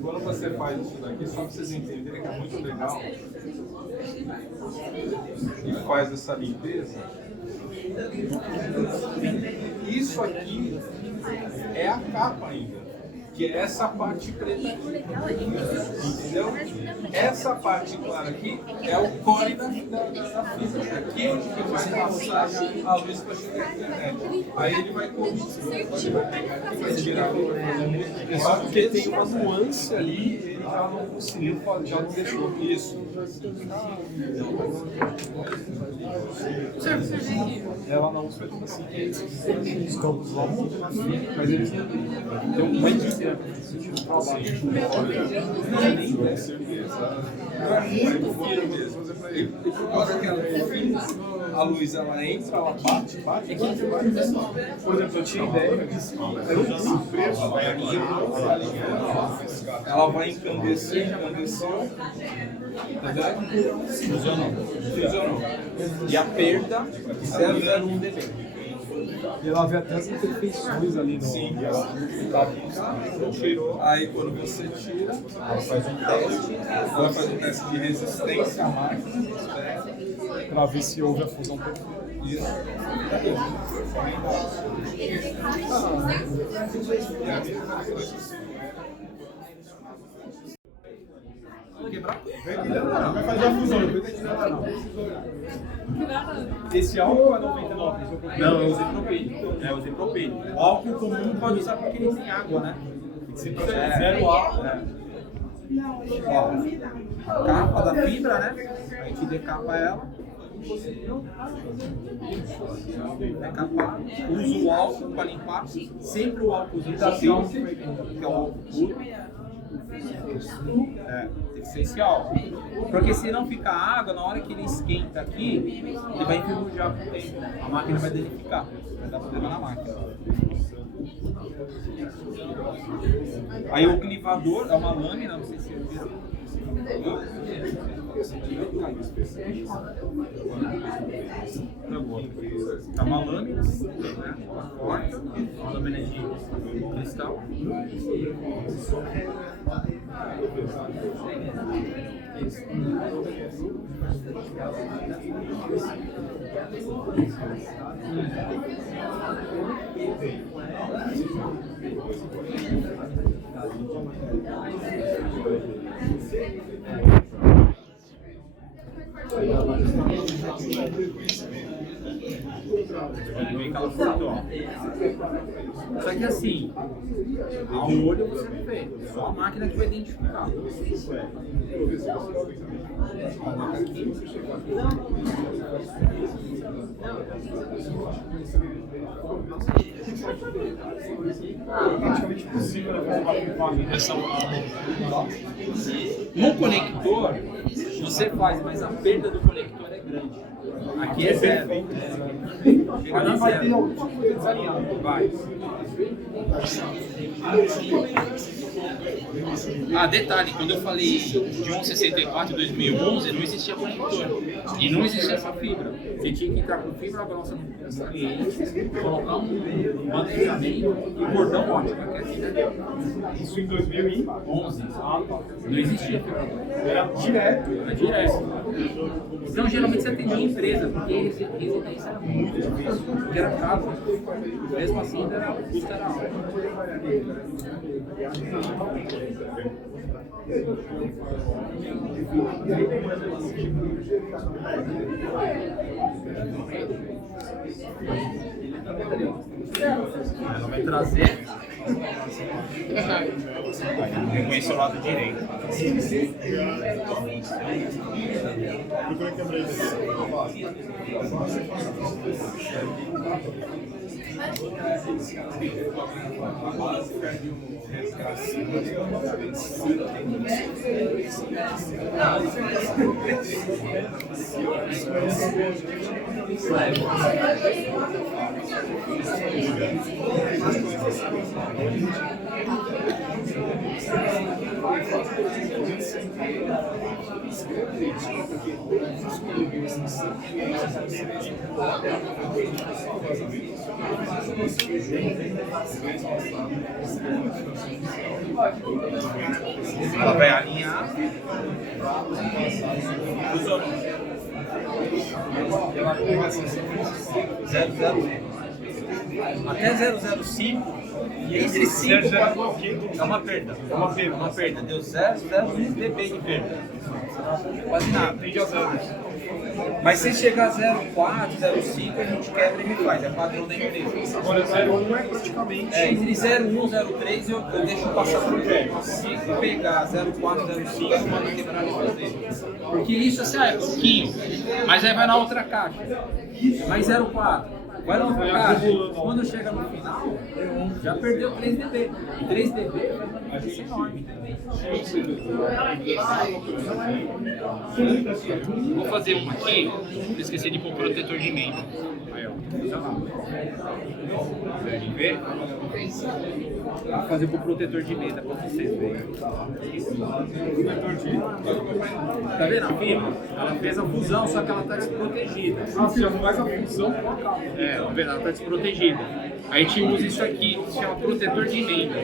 Quando você faz isso daqui, só para vocês entenderem que é muito legal, e faz essa limpeza, isso aqui é a capa ainda, que é essa parte preta aqui, entendeu? Essa parte clara aqui é o core da fibra, aqui é onde que vai passar a luz para chegar à internet. Aí ele vai corrigir, vai virar Porque tem uma nuance ali, ele já não conseguiu, já não deixou. isso. Ela não usa assim, os campos lá, mas eles não tem uma equipe de trabalho. Com certeza. E por causa que a luz ela entra, ela bate, Por exemplo, eu tinha ideia que era um preço, ela vai encandecer, funcionou. e a perda 001 dB. E ela vê até as imperfeições ali no cabo. Aí quando você tira, Ela faz um teste ela faz um teste de resistência à máquina, para ver se houve a fusão perfeita. isso. quebrar tudo. Vai fazer a fusão, depois tem que tirar lá. Esse álcool é 99? Não, eu usei propene. Eu usei propene. O álcool comum pode usar porque ele tem água, né? Zero álcool. Ó, capa da fibra, né? A gente decapa ela. Decapar. Usa o álcool para limpar. Sempre o álcoolzinho da fibra, que é o álcool puro. Tem que ser esse álcool. Porque se não ficar água, na hora que ele esquenta aqui, ele vai enferrujar com o tempo. A máquina vai danificar. Vai dar problema na máquina. Aí o clivador é uma lâmina, não sei se vocês viram. É uma lâmina, né? Forte, uma lâmina de cristal. Vem que ela cortou. Só que assim, a olho você não vê, só a máquina que vai identificar. Praticamente impossível fazer No conector, você faz, mas a perda do conector é grande. Aqui é zero. Ali vai ter algum tipo de desalinhado. Vai. Ah, detalhe, quando eu falei de 164 em 2011, não existia conector. E não existia essa fibra. Você tinha que entrar com fibra grossa no cliente, colocar um bandejamento e cordão ótimo. Que é assim, né? Isso em 2011. Não existia fibra grossa. Era direto. Era direto. Então, geralmente você atendia em empresa, porque residência era muito difícil. Porque era caro. Mesmo assim, o custo era alto. Ela vai trazer. Reconhecer o lado direito. Procura a câmera aí. Ela vai alinhar. Até 005 e entre 5 é uma perda. Uma perda. Deu 0,01 dB de perda. Quase nada. Mas se chegar a 0,4, 0,5 a gente quebra e refaz. É padrão da empresa. Agora 0,1 é praticamente. Entre 0,1 e 0,3 eu deixo passar por perto. Se pegar 0,4, 0,5 eu mando quebrar e fazer. Porque isso assim, é pouquinho. Mas aí vai na outra caixa. Mais 0,4. Vai na outra caixa. Quando chega no final, já perdeu 3 dB. E 3 dB vai ser enorme. Vou fazer uma aqui. Eu esqueci de pôr protetor de emenda. Aí, ó. Querem ver? Vou fazer com o protetor de emenda pra vocês verem. Tá vendo a fibra? Ela fez a fusão, só que ela tá desprotegida. Ah, sim, ela faz a fusão com a capa. Tá vendo? Ela tá desprotegida. Aí a gente usa isso aqui, que se chama protetor de emenda.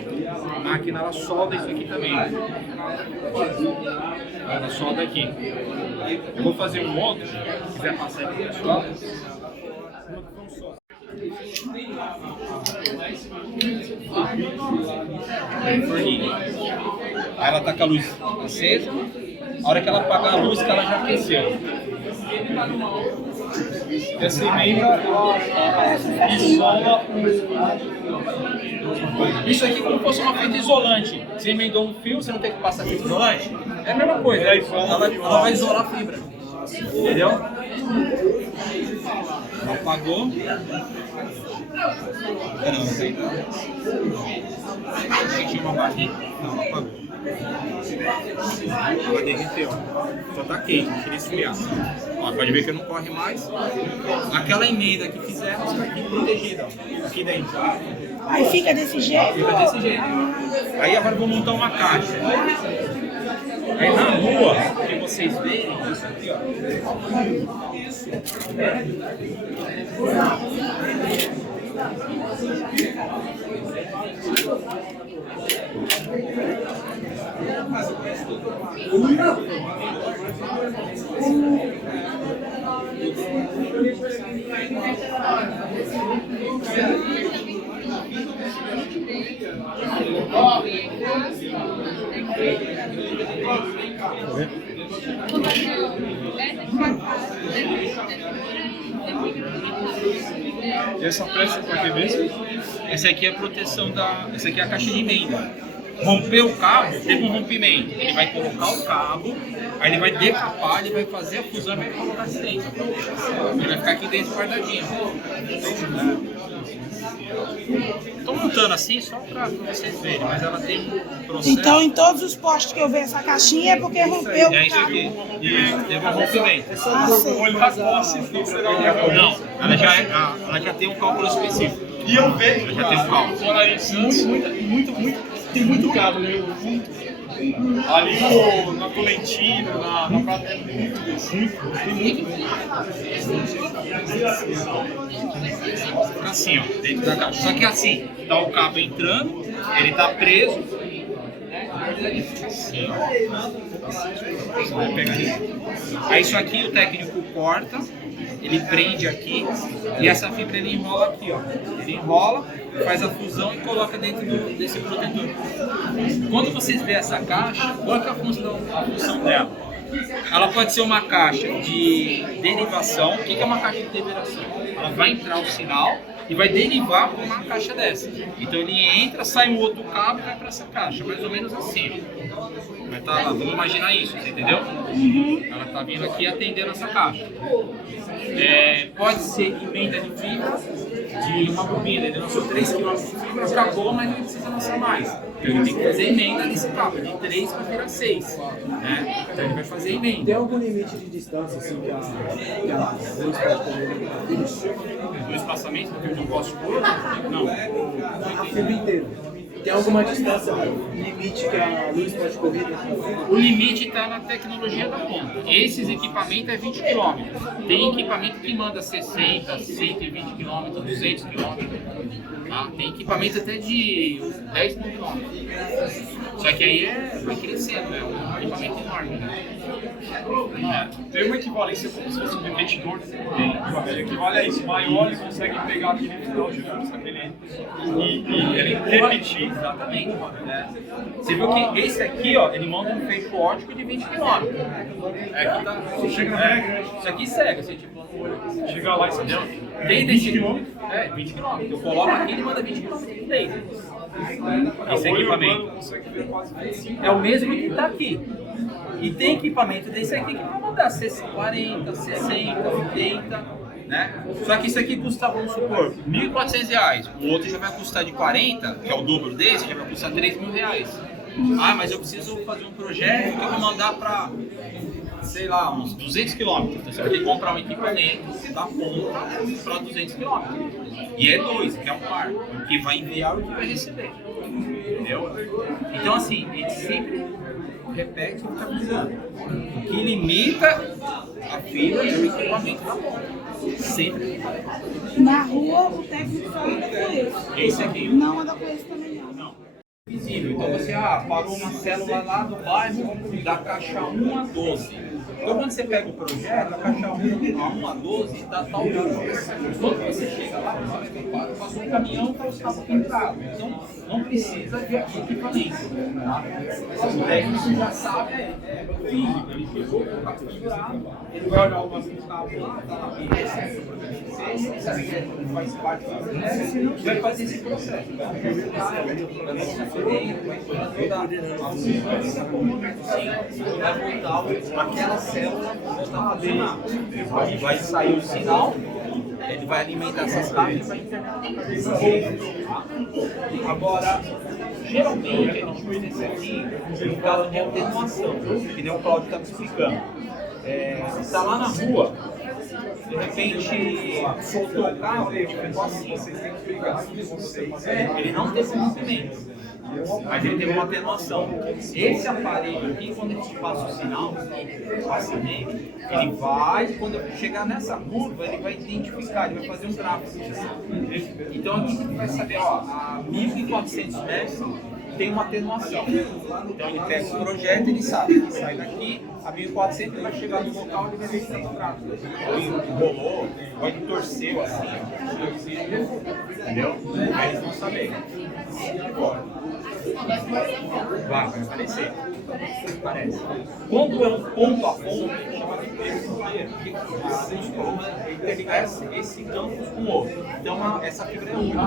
A máquina ela solda isso aqui também. Ela solda aqui. Eu vou fazer um outro, se quiser passar aqui, pessoal. Forninho. Aí ela tá com a luz acesa, A hora que ela apagar a luz, que ela já aqueceu. Essa emenda isola Isso aqui como fosse uma fita isolante. Você emendou um fio, você não tem que passar fita isolante? É a mesma coisa. Ela vai isolar a fibra. Entendeu? Apagou. Não tem. Sentiu uma barriga. Não, apagou. Ela derreteu. Só tá quente, queria esfriar. Ó, pode ver que não corre mais. Aquela emenda que fizemos está aqui protegida, ó, aqui dentro. Aí fica desse jeito? Fica desse jeito. Aí agora eu vou montar uma caixa. Aí na rua, que vocês veem, isso aqui, ó. E essa peça para que mesmo? Essa aqui é a proteção da. Essa aqui é a caixa de emenda. Rompeu o cabo, teve um rompimento. Ele vai colocar o cabo, aí ele vai decapar, ele vai fazer a fusão e vai colocar aqui dentro. Ele vai ficar aqui dentro guardadinho. Estou montando assim só para vocês verem, mas ela tem um processo. Então, em todos os postos que eu vejo essa caixinha é porque rompeu É o isso cabo. aqui. Isso, teve um rompimento. Ah, sei. Não, ela já tem um cálculo específico. E eu vejo, Ela já tem um cálculo. fora isso, tem muito cabo, né? Ali na Tolentino, na Prata, é muito. Fica assim, ó, dentro da caixa. Só que assim, tá o cabo entrando, ele tá preso. Assim, ó. Você vai pegar isso. Aí isso aqui o técnico corta, ele prende aqui e essa fibra ele enrola aqui, ó. Ele enrola, faz a fusão e coloca dentro desse protetor. Quando vocês verem essa caixa, qual é a função dela? Ela pode ser uma caixa de derivação. O que é uma caixa de derivação? Ela vai entrar o sinal e vai derivar para uma caixa dessa. Então ele entra, sai um outro cabo e vai para essa caixa, mais ou menos assim. Vai tá lá, vamos imaginar isso, você entendeu? Ela está vindo aqui atendendo essa caixa. Pode ser emenda de fibra de uma bobina, ele lançou 3 km de fibra, acabou, mas ele precisa lançar mais. Então ele tem que fazer emenda nesse cabo, de 3 para virar 6. Né? Então ele vai fazer emenda. Tem algum limite de distância assim que a luz pode correr? Do espaçamento que eu não posso pôr? Não. A fibra inteira. Tem alguma distância, limite que a luz pode correr dentro da fibra? O limite está na tecnologia da ponta. Esses equipamentos é 20 km. Tem equipamento que manda 60, 120 km, 200 km. Tá? Tem equipamento até de 10 mil km. Só que aí vai crescendo, é um equipamento enorme. Né? Tem uma equivalência como se fosse um repetidor. Ele equivale a isso. Maior ele consegue pegar aquele final de força que ele entra e ele repetir. Exatamente. Né? Você viu que esse aqui, ó, ele manda um fecho óptico de 20 km. Aqui tá, isso aqui cega, você tipo, chega lá e você entendeu? Tem desse 20 km. Eu coloco aqui e ele manda 20 km de laser. Esse equipamento consegue ver quase 25. é o mesmo que está aqui. E tem equipamento desse aqui que vai mandar 40, 60, 80, né? Só que isso aqui custa, vamos supor, R$ 1.400. O outro já vai custar de 40, que é o dobro desse, já vai custar R$ 3.000. Ah, mas eu preciso fazer um projeto que eu vou mandar para, sei lá, uns 200 km. Então você vai ter que comprar um equipamento da ponta para 200 km. E é dois, que é um par, o que vai enviar e o que vai receber. Entendeu? Então assim, a gente sempre repete o que está avisando. O que limita a fibra é o equipamento da ponta. Sempre. Na rua, o técnico só anda com esse. Esse aqui. Não anda com esse também, não. visível. Então você parou uma célula lá do bairro da caixa 1 a 12. Então quando você pega o projeto, a caixa 1 a 12 está tal número. Quando você chega lá, você vai ver que passou um caminhão para o estado pintado. Então não precisa de equipamento. Tá? O técnico já sabe, físico, ele chegou, está configurado, ele vai olhar o cabo lá, está na peça, ele faz parte do processo e vai fazer esse processo. Vai voltar aquela célula voltar a funcionar. Vai sair o sinal, ele vai alimentar essas caixas e vai internet. Agora, geralmente a gente usa esse aqui no caso de atenuação, que nem o Cláudio está me explicando. Está lá na rua, de repente soltou o carro, ele ficou assim. Ele não teve movimento. Mas ele teve uma atenuação. Esse aparelho aqui, quando a gente passa o sinal, passa nele, ele vai, quando chegar nessa curva, ele vai identificar, ele vai fazer um gráfico. Então aqui você vai saber, a 1.400 metros tem uma atenuação. Então ele pega o projeto, ele sabe que sai daqui, a 1.400 ele vai chegar no local e vai ver se tem gráfico. Ou enrolou, ou ele torceu assim, entendeu? Aí eles vão saber. Vai aparecer. Parece. Quando é um ponto a ponto, a gente chama de peso-inteiro, a gente costuma interligar esse campo com o outro. Então, essa fibra é única.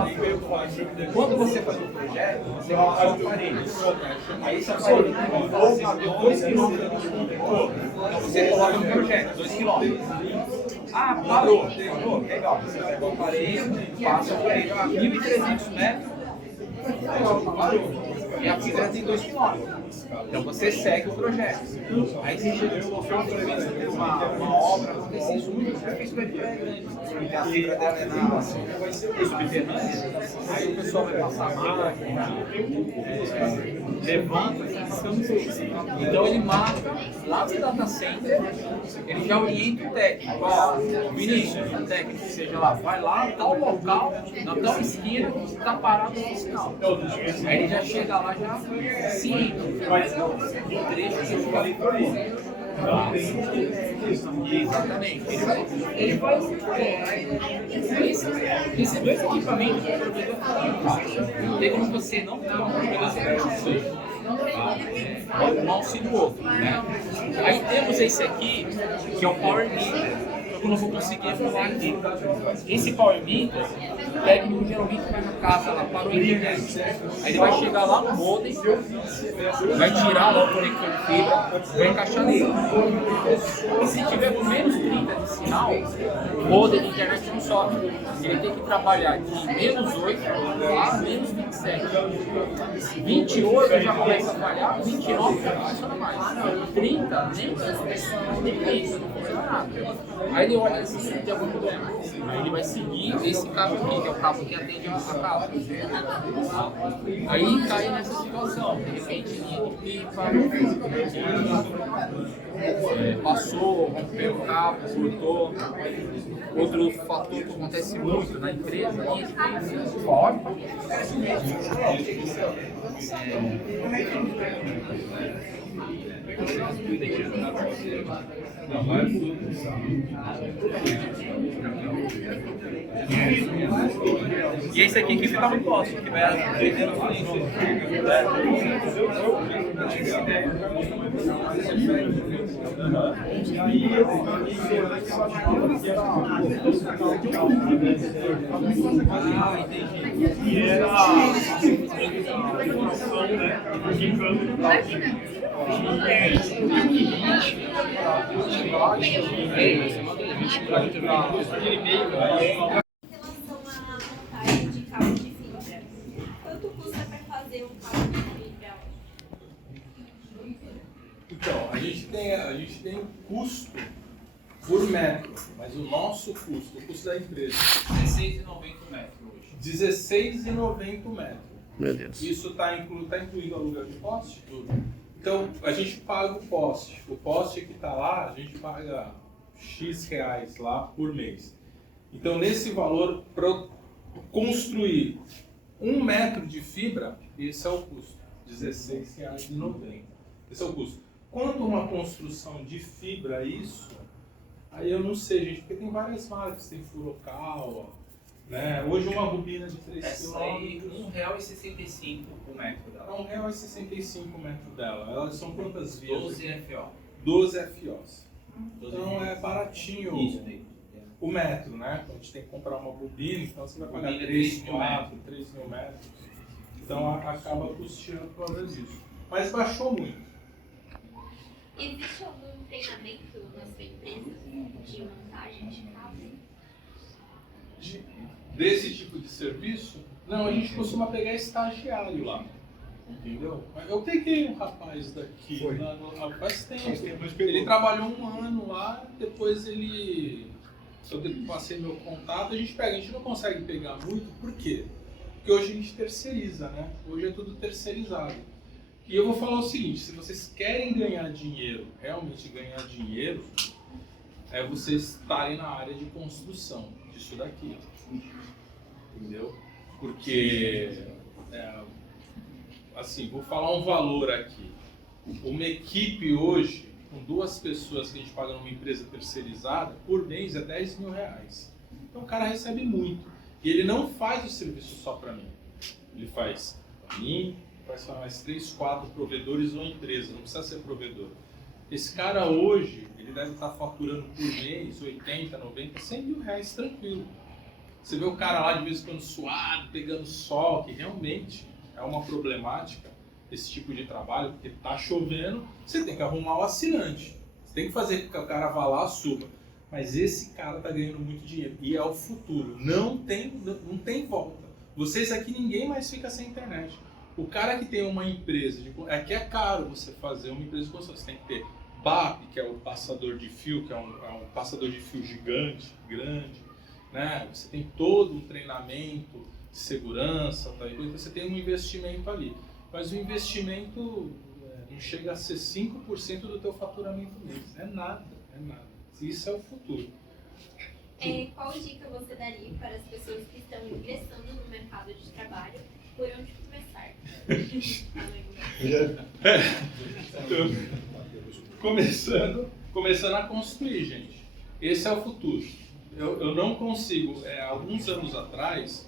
Quando você faz um projeto, você vai usar um aparelho. Aí, esse aparelho vai fazer 2 km de condutor. Então, você coloca um projeto, 2 km. Parou. Legal. Você pega o aparelho, passa o aparelho a 1.300 metros. Parou. E a fibra tem 2 km. Então você segue o projeto. Aí você chega no local e fez uma obra, acontece isso muito, você fez super grande, porque a fibra dela é na subterrânea, aí o pessoal vai passar a máquina, levanta e descansa. Então ele marca lá no data center, ele já orienta o técnico. O Vinícius, o técnico, seja lá, vai lá, tal local, na tal esquina, está parado no sinal. Aí ele já chega lá, já ciente. O trecho que eu falei por aí. Exatamente. Ele vai esses dois equipamentos que o provedor fala. Tem como você não ter um provedor sem um auxílio do outro, né? Aí temos esse aqui, que é o Power Meter. Eu não vou conseguir falar aqui. Esse Power Meter, o técnico geralmente vai na casa lá para o internet. Aí ele vai chegar lá no modem, vai tirar lá o conector de fibra, vai encaixar nele. E se tiver com menos 30 de sinal, o modem de internet não sobe. Ele tem que trabalhar de menos 8 a menos 27. 28 já começa a falhar, 29 já não funciona mais. 30 nem isso, não funciona nada. Aí ele olha assim, se tem algum problema. Aí ele vai seguir esse cabo aqui, que é o cabo que atende a casa. Aí cai nessa situação, de repente linha de pipa, passou, rompeu o cabo, cortou. Outro fator que acontece muito na empresa, pode. E esse aqui que fica no posto, que vai atendendo o cliente. E era a informação, né, de cabo de fibra. Quanto custa para fazer um cabo de fibra? Então, a gente tem um custo por metro, mas o nosso custo, o custo da empresa, R$16,90 o metro hoje. R$16,90 o metro. Meu Deus. Isso está incluído aluguel de poste? Tudo. Então, a gente paga o poste. O poste que está lá, a gente paga X reais lá por mês. Então, nesse valor, para construir 1 metro de fibra, Esse é o custo, R$16,90. Esse é o custo. Quanto uma construção de fibra, isso, aí eu não sei, gente, porque tem várias marcas, tem Furukawa, né? Hoje uma bobina de 3 Essa aí, R$1,65 o metro dela. É R$1,65 o metro dela. Elas são quantas vias? 12 FO. 12 FOs. Então é baratinho Isso daí. o metro, né? A gente tem que comprar uma bobina, então você vai pagar Bobina 3 3 mil 3 mil metros. Então acaba custeando por causa disso. Mas baixou muito. Existe algum treinamento na sua empresa de montagem de cabo? Desse tipo de serviço? Não, a gente costuma pegar estagiário lá. Entendeu? Eu peguei um rapaz daqui faz tempo. Ele trabalhou 1 ano lá, depois eu passei meu contato, a gente não consegue pegar muito, por quê? Porque hoje a gente terceiriza, né? Hoje é tudo terceirizado. E eu vou falar o seguinte, se vocês querem ganhar dinheiro, realmente ganhar dinheiro, é vocês estarem na área de construção disso daqui. Entendeu? Porque, assim, vou falar um valor aqui. Uma equipe hoje, com 2 pessoas que a gente paga numa empresa terceirizada, por mês é R$10 mil. Então o cara recebe muito. E ele não faz o serviço só para mim. Ele faz para mim, faz para mais 3, 4 provedores ou empresa, não precisa ser provedor. Esse cara hoje, ele deve estar faturando por mês 80, 90, 100 mil reais tranquilo. Você vê o cara lá de vez em quando suado, pegando sol, que realmente é uma problemática esse tipo de trabalho, porque tá chovendo, você tem que arrumar o assinante. Você tem que fazer com que o cara vá lá, suba. Mas esse cara tá ganhando muito dinheiro e é o futuro. Não tem volta. Vocês aqui, ninguém mais fica sem internet. O cara que tem uma empresa, que é caro você fazer uma empresa de construção, você tem que ter BAP, que é o passador de fio, que é um passador de fio gigante, grande, né? Você tem todo um treinamento de segurança, tá? Então você tem um investimento ali. Mas o investimento não chega a ser 5% do teu faturamento mês. É nada. Isso é o futuro. Qual dica você daria para as pessoas que estão ingressando no mercado de trabalho? Por onde começar? Começando a construir, gente. Esse é o futuro. Eu não consigo, alguns anos atrás,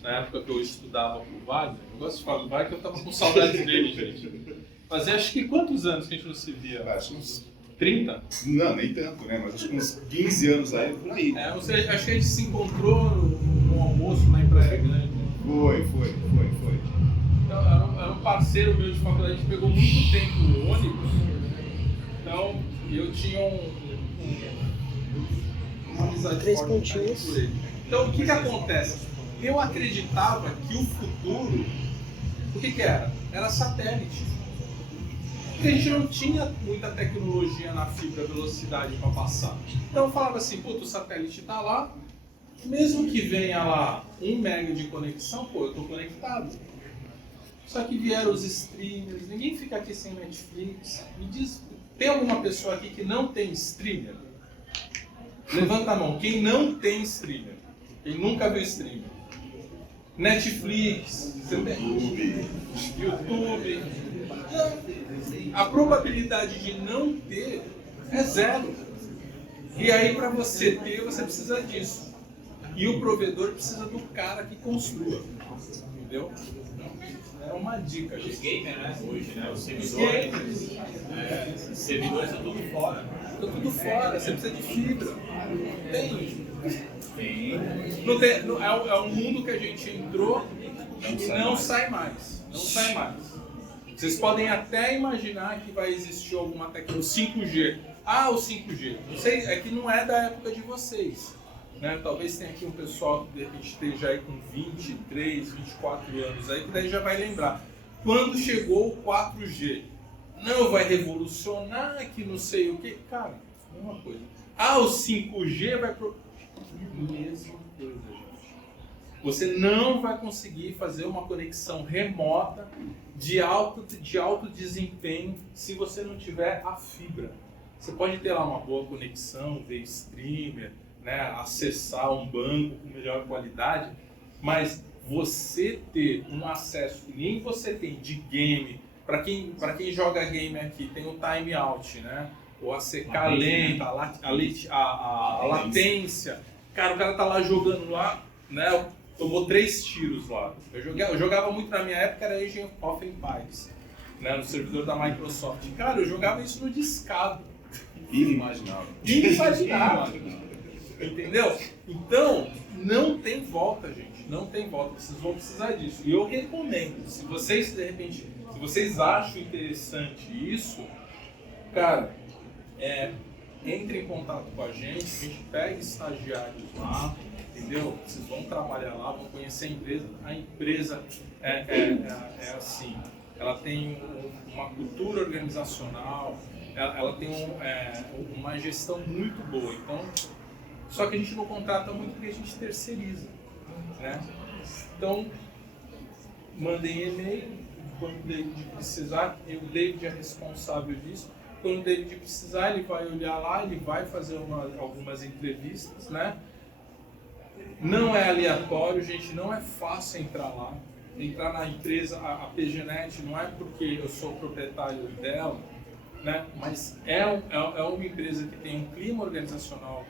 na época que eu estudava com o Wagner, eu gosto de falar do Wagner, eu estava com saudade dele, gente. Fazia acho que quantos anos que a gente não se via? Acho uns 30? Não, nem tanto, né? Mas acho que uns 15 anos aí, por aí. Acho que a gente se encontrou no almoço lá em Praia Grande. Foi. Então, era um parceiro meu de faculdade, a gente pegou muito tempo no ônibus. Então, eu tinha uma amizade 3 forte pontinhos. por ele. Então, o que acontece? Eu acreditava que o futuro, o que era? Era satélite. Porque a gente não tinha muita tecnologia na fibra velocidade para passar. Então eu falava assim, puta, o satélite está lá, mesmo que venha lá 1 mega de conexão, pô, eu estou conectado. Só que vieram os streamers, ninguém fica aqui sem Netflix. Me diz, tem alguma pessoa aqui que não tem streamer? Levanta a mão, quem não tem streamer? Quem nunca viu streamer? Netflix, YouTube. A probabilidade de não ter é 0. E aí, para você ter, você precisa disso. E o provedor precisa do cara que construa. Entendeu? É uma dica. Os gamers, né? Hoje, né? Os servidores. Os servidores estão tudo fora. Está tudo fora, você precisa de fibra. Não tem, é um mundo que a gente entrou e não sai mais. Não sai mais. Vocês podem até imaginar que vai existir alguma tecnologia, 5G. Ah, o 5G. Não sei, é que não é da época de vocês. Né? Talvez tenha aqui um pessoal que de repente esteja aí com 23, 24 anos aí, que daí já vai lembrar. Quando chegou o 4G? Não, vai revolucionar, que não sei o que. Cara, mesma coisa. Ah, o 5G vai pro... Mesma coisa, gente. Você não vai conseguir fazer uma conexão remota de alto desempenho se você não tiver a fibra. Você pode ter lá uma boa conexão, ver streamer, né, acessar um banco com melhor qualidade, Mas você ter um acesso que nem você tem de game, para quem joga game aqui, tem o time out, né? Ou a CK lenta, a latência. Cara, o cara tá lá jogando lá, né? Tomou 3 tiros lá. Eu jogava muito na minha época, era Age of Empires, né? No servidor da Microsoft. Cara, eu jogava isso no discado. Inimaginável. Entendeu? Então, não tem volta, gente. Não tem volta. Vocês vão precisar disso. E eu recomendo, se vocês, de repente, se vocês acham interessante isso, cara, entre em contato com a gente pega estagiários lá, entendeu? Vocês vão trabalhar lá, vão conhecer a empresa. A empresa é assim, ela tem uma cultura organizacional, ela tem uma gestão muito boa. Então, só que a gente não contrata muito porque a gente terceiriza, né? Então, mandem e-mail quando o David precisar. O David é responsável disso. Quando o David precisar, ele vai olhar lá, ele vai fazer algumas entrevistas, né? Não é aleatório, gente, não é fácil entrar lá. Entrar na empresa, a PGNet, não é porque eu sou proprietário dela, né? Mas é uma empresa que tem um clima organizacional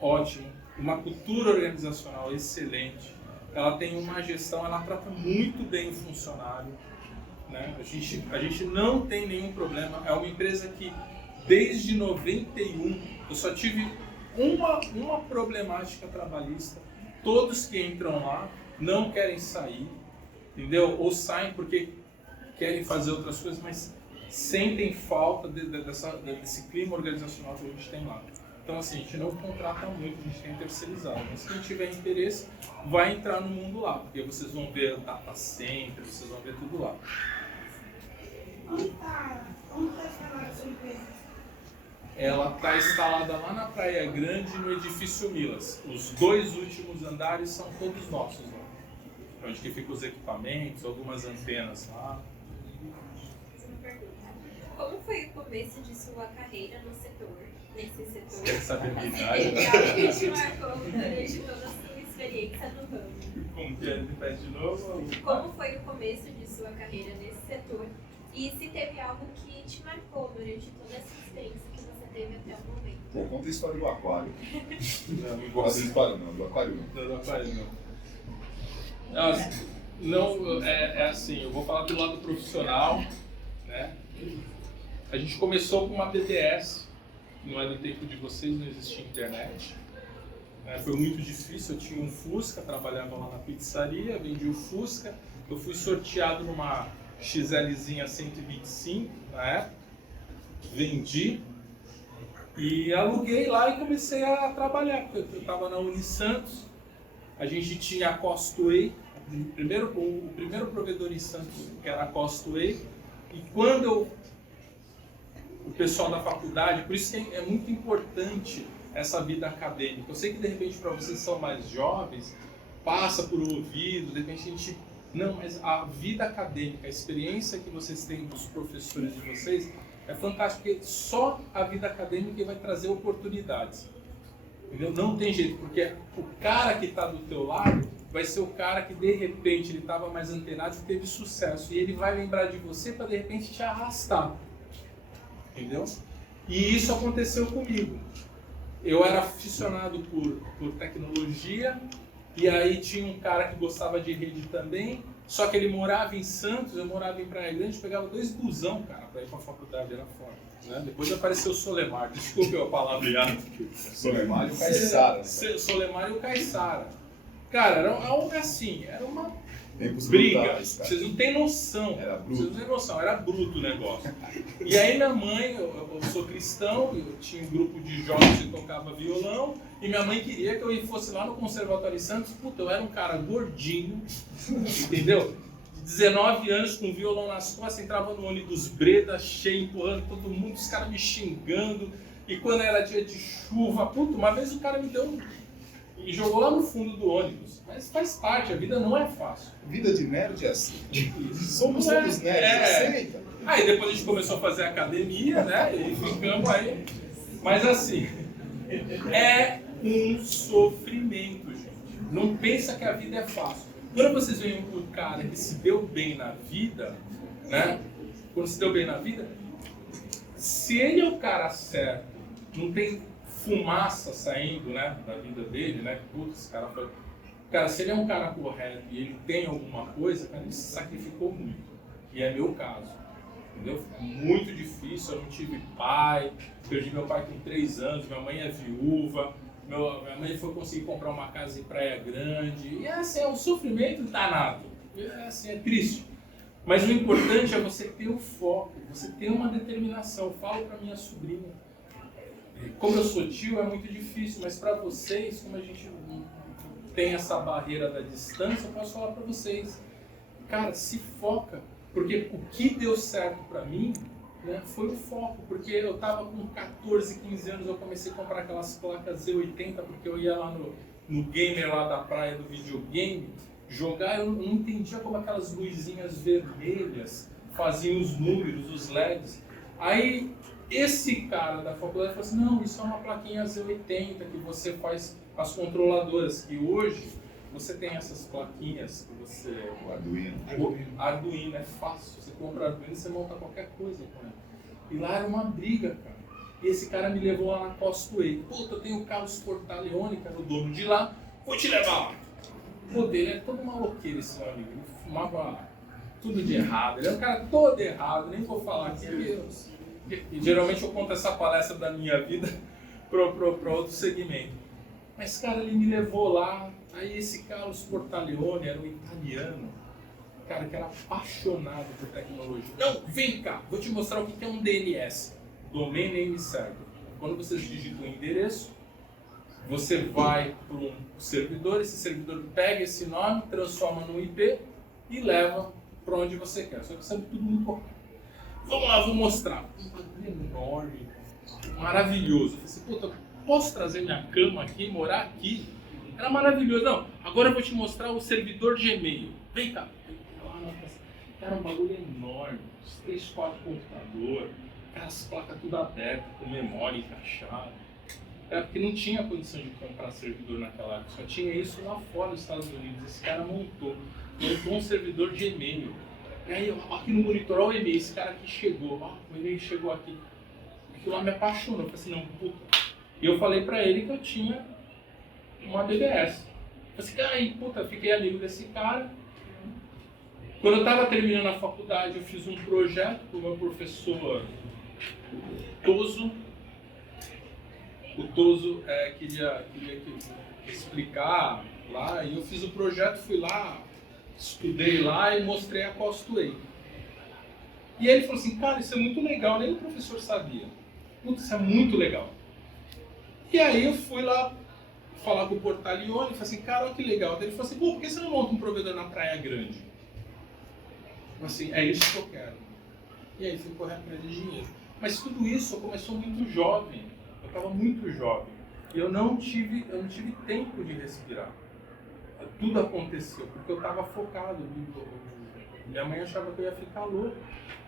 ótimo, uma cultura organizacional excelente, ela tem uma gestão, ela trata muito bem o funcionário, né? A gente não tem nenhum problema, é uma empresa que desde 91 eu só tive uma problemática trabalhista, todos que entram lá não querem sair, entendeu? Ou saem porque querem fazer outras coisas, mas sentem falta desse clima organizacional que a gente tem lá. Então, assim, a gente não contrata muito, a gente tem terceirizado. Mas quem tiver interesse, vai entrar no mundo lá, porque vocês vão ver o data center, vocês vão ver tudo lá. Onde está instalada a sua empresa? Ela está instalada lá na Praia Grande, no edifício Milas. Os 2 últimos andares são todos nossos lá. Onde que ficam os equipamentos, algumas antenas lá. Como foi o começo de sua carreira nesse setor? Você quer saber a minha idade? O que te marcou durante toda a sua experiência no ramo? Como que é? Repete de novo? Como foi o começo de sua carreira nesse setor? E se teve algo que te marcou durante toda essa experiência que você teve até o momento? Bom, conta a história do aquário. Não gosto dessa história não, do aquário não. Do aquário não. Não, é assim, eu vou falar do lado profissional, né? A gente começou com uma BBS, não é do tempo de vocês, não existia internet. Foi muito difícil, eu tinha um Fusca, trabalhava lá na pizzaria, vendi o Fusca, eu fui sorteado numa XLzinha 125 na época, vendi e aluguei lá e comecei a trabalhar, porque eu estava na Unisantos, a gente tinha a Costway, o primeiro provedor em Santos que era a Costway, e quando o pessoal da faculdade, por isso que é muito importante essa vida acadêmica. Eu sei que de repente para vocês que são mais jovens, passa por ouvido, de repente a gente... Não, mas a vida acadêmica, a experiência que vocês têm dos professores de vocês é fantástica, porque só a vida acadêmica vai trazer oportunidades. Entendeu? Não tem jeito, porque o cara que está do teu lado vai ser o cara que de repente ele estava mais antenado e teve sucesso. E ele vai lembrar de você para de repente te arrastar. Entendeu? E isso aconteceu comigo. Eu era aficionado por tecnologia, e aí tinha um cara que gostava de rede também, só que ele morava em Santos, eu morava em Praia Grande, pegava 2 busão, cara, para ir para a faculdade, era fora. Né? Depois apareceu o Solemar, desculpe a palavreada. Solemar e o Caissara. Solemar e o Caissara. Cara, era algo assim, era uma briga, vocês não têm noção. Era bruto. Vocês não têm noção, era bruto o negócio. E aí minha mãe, eu sou cristão, eu tinha um grupo de jovens que tocava violão, e minha mãe queria que eu fosse lá no Conservatório de Santos. Puta, eu era um cara gordinho, entendeu? 19 anos, com violão nas costas, entrava no ônibus Breda, cheio, empurrando todo mundo, os caras me xingando, e quando era dia de chuva, puta, uma vez o cara me jogou lá no fundo do ônibus. Mas faz parte, a vida não é fácil. Vida de nerd é assim. Somos todos nerds, aceita. Aí depois a gente começou a fazer academia, né? E ficamos aí. Mas assim, é um sofrimento, gente. Não pensa que a vida é fácil. Quando vocês veem um cara que se deu bem na vida, né? Quando se deu bem na vida, se ele é o cara certo, não tem fumaça saindo, né, da vida dele, né? Putz, esse cara foi... Cara, se ele é um cara correto e ele tem alguma coisa, cara, ele se sacrificou muito. E é meu caso. Entendeu? Muito difícil, eu não tive pai, perdi meu pai com 3 anos, minha mãe é viúva, minha mãe foi conseguir comprar uma casa em Praia Grande, e assim, é um sofrimento danado, assim, é triste. Mas o importante é você ter o foco, você ter uma determinação. Eu falo para minha sobrinha, como eu sou tio é muito difícil, mas para vocês, como a gente tem essa barreira da distância, eu posso falar para vocês, cara, se foca. Porque o que deu certo para mim, né, foi o foco. Porque eu tava com 14, 15 anos, eu comecei a comprar aquelas placas Z80, porque eu ia lá no gamer lá da praia do videogame, jogar, eu não entendia como aquelas luzinhas vermelhas faziam os números, os LEDs. Aí esse cara da faculdade falou assim, não, isso é uma plaquinha Z80 que você faz as controladoras, que hoje você tem essas plaquinhas que você... O Arduino. Arduino é fácil. Você compra Arduino e você monta qualquer coisa com ele. E lá era uma briga, cara. E esse cara me levou lá na Costway. Puta, eu tenho o Carlos Portaleone, que era o dono de lá. Vou te levar lá. Puta, ele é todo maloqueiro, esse meu amigo. Ele fumava tudo de errado. Ele é um cara todo errado. Nem vou falar aqui. E geralmente eu conto essa palestra da minha vida para outro segmento. Mas, cara, ele me levou lá. Aí esse Carlos Portaleone era um italiano, cara, que era apaixonado por tecnologia. Não, vem cá, vou te mostrar o que é um DNS, Domain Name Server. Quando vocês digitam o endereço, você vai para um servidor, esse servidor pega esse nome, transforma num IP e leva para onde você quer. Só que sabe tudo muito correto. Vamos lá, vou mostrar. Um bagulho enorme, maravilhoso. Eu falei assim, puta, posso trazer minha cama aqui, morar aqui? Era maravilhoso. Não, agora eu vou te mostrar o servidor de e-mail. Vem cá. Era um bagulho enorme. 3, 4 computadores. As placas tudo abertas, com memória encaixada. Era porque não tinha condição de comprar servidor naquela época. Só tinha isso lá fora dos Estados Unidos. Esse cara montou um servidor de e-mail. E aí, aqui no monitor, olha o e-mail. Esse cara aqui chegou. O e-mail chegou aqui. Aquilo lá me apaixonou. Eu falei assim, não, puta. E eu falei pra ele que eu tinha uma BBS. Eu falei, aí, puta, fiquei amigo desse cara. Quando eu estava terminando a faculdade, eu fiz um projeto com o meu professor Toso. O Toso queria explicar lá, e eu fiz o projeto, fui lá, estudei lá e mostrei a Costway. E aí ele falou assim, cara, isso é muito legal, nem o professor sabia. Putz, isso é muito legal. E aí eu fui lá falar com o Portaleone e falei assim, cara, olha que legal. Daí ele falou assim, pô, por que você não monta um provedor na Praia Grande? Eu falei assim, é isso que eu quero. E aí fui correr atrás de dinheiro. Mas tudo isso começou muito jovem. Eu estava muito jovem. E eu não tive tempo de respirar. Tudo aconteceu, porque eu estava focado. Minha mãe achava que eu ia ficar louco.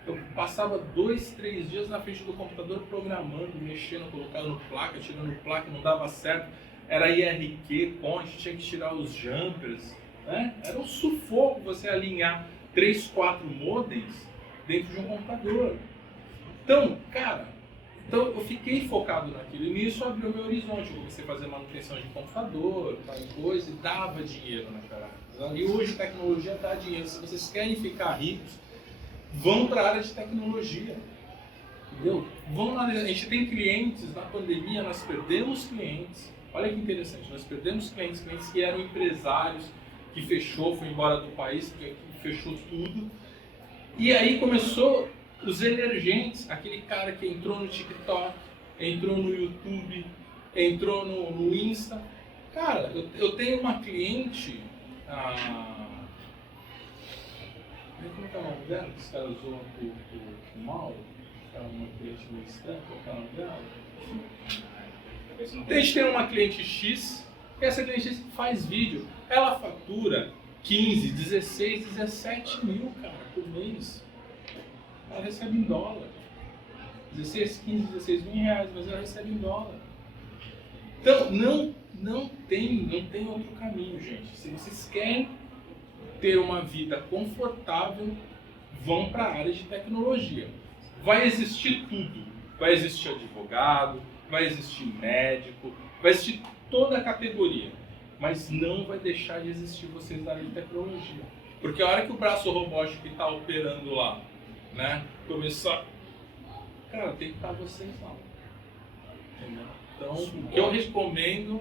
Eu passava 2, 3 dias na frente do computador programando, mexendo, colocando placa, tirando placa, não dava certo. Era IRQ, ponte, tinha que tirar os jumpers, né? Era um sufoco você alinhar 3, 4 modems dentro de um computador. Então, cara, eu fiquei focado naquilo. E nisso abriu meu horizonte. Eu comecei a fazer manutenção de computador, tal coisa, e dava dinheiro naquela época. E hoje a tecnologia dá dinheiro. Se vocês querem ficar ricos, vão para a área de tecnologia. Entendeu? Vão lá, a gente tem clientes, na pandemia nós perdemos clientes. Olha que interessante, nós perdemos clientes que eram empresários, que fechou, foi embora do país, que fechou tudo. E aí começou os emergentes, aquele cara que entrou no TikTok, entrou no YouTube, entrou no Insta. Cara, eu tenho uma cliente, como é que é o nome dela? Esse cara usou o Mauro, uma cliente meio estranha, qual é o nome dela? A gente tem uma cliente X, e essa cliente X faz vídeo. Ela fatura 15, 16, 17 mil, cara, por mês. Ela recebe em dólar. 16, 15, 16 mil reais, mas ela recebe em dólar. Então, Não tem outro caminho, gente. Se vocês querem ter uma vida confortável, vão para a área de tecnologia. Vai existir tudo. Vai existir advogado, vai existir médico, vai existir toda a categoria. Mas não vai deixar de existir vocês na área de tecnologia. Porque a hora que o braço robótico que está operando lá, né, começar... Cara, tem que estar vocês lá. Entendeu? Então, o que eu recomendo...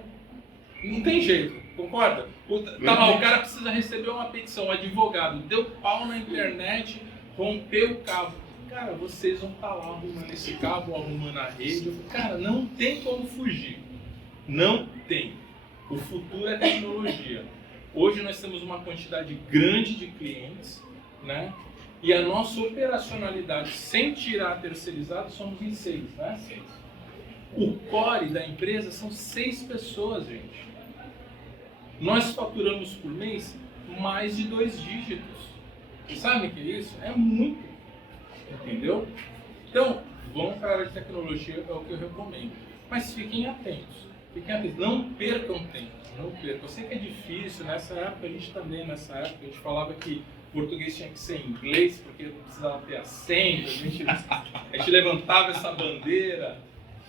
Não tem jeito, concorda? Tá lá, o cara precisa receber uma petição, um advogado, deu pau na internet, rompeu o cabo. Cara, vocês vão estar lá arrumando esse cabo, arrumando a rede. Cara, não tem como fugir. Não tem. O futuro é tecnologia. Hoje nós temos uma quantidade grande de clientes, né? E a nossa operacionalidade, sem tirar terceirizado, somos em 6, né? 6. O core da empresa são 6 pessoas, gente. Nós faturamos por mês mais de 2 dígitos. Vocês sabem o que é isso? É muito. Entendeu? Então, vão para a área de tecnologia, é o que eu recomendo. Mas fiquem atentos. Fiquem atentos. Não percam tempo. Não percam. Eu sei que é difícil. Nessa época, a gente falava que português tinha que ser em inglês, porque precisava ter acento. A gente levantava essa bandeira.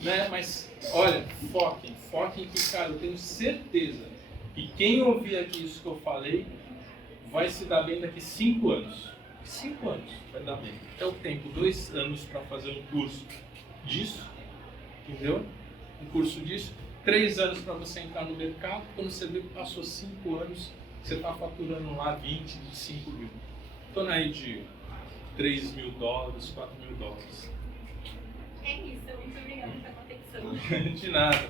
Né? Mas, olha, foquem que, cara, eu tenho certeza que quem ouvir aqui isso que eu falei vai se dar bem daqui 5 anos. 5 anos vai dar bem. É o tempo, 2 anos para fazer um curso disso, entendeu? Um curso disso, 3 anos para você entrar no mercado. Quando você vê que passou 5 anos, você está faturando lá 20, 25 mil. Estou aí de 3 mil dólares, 4 mil dólares. É isso, muito obrigada pela atenção. De nada.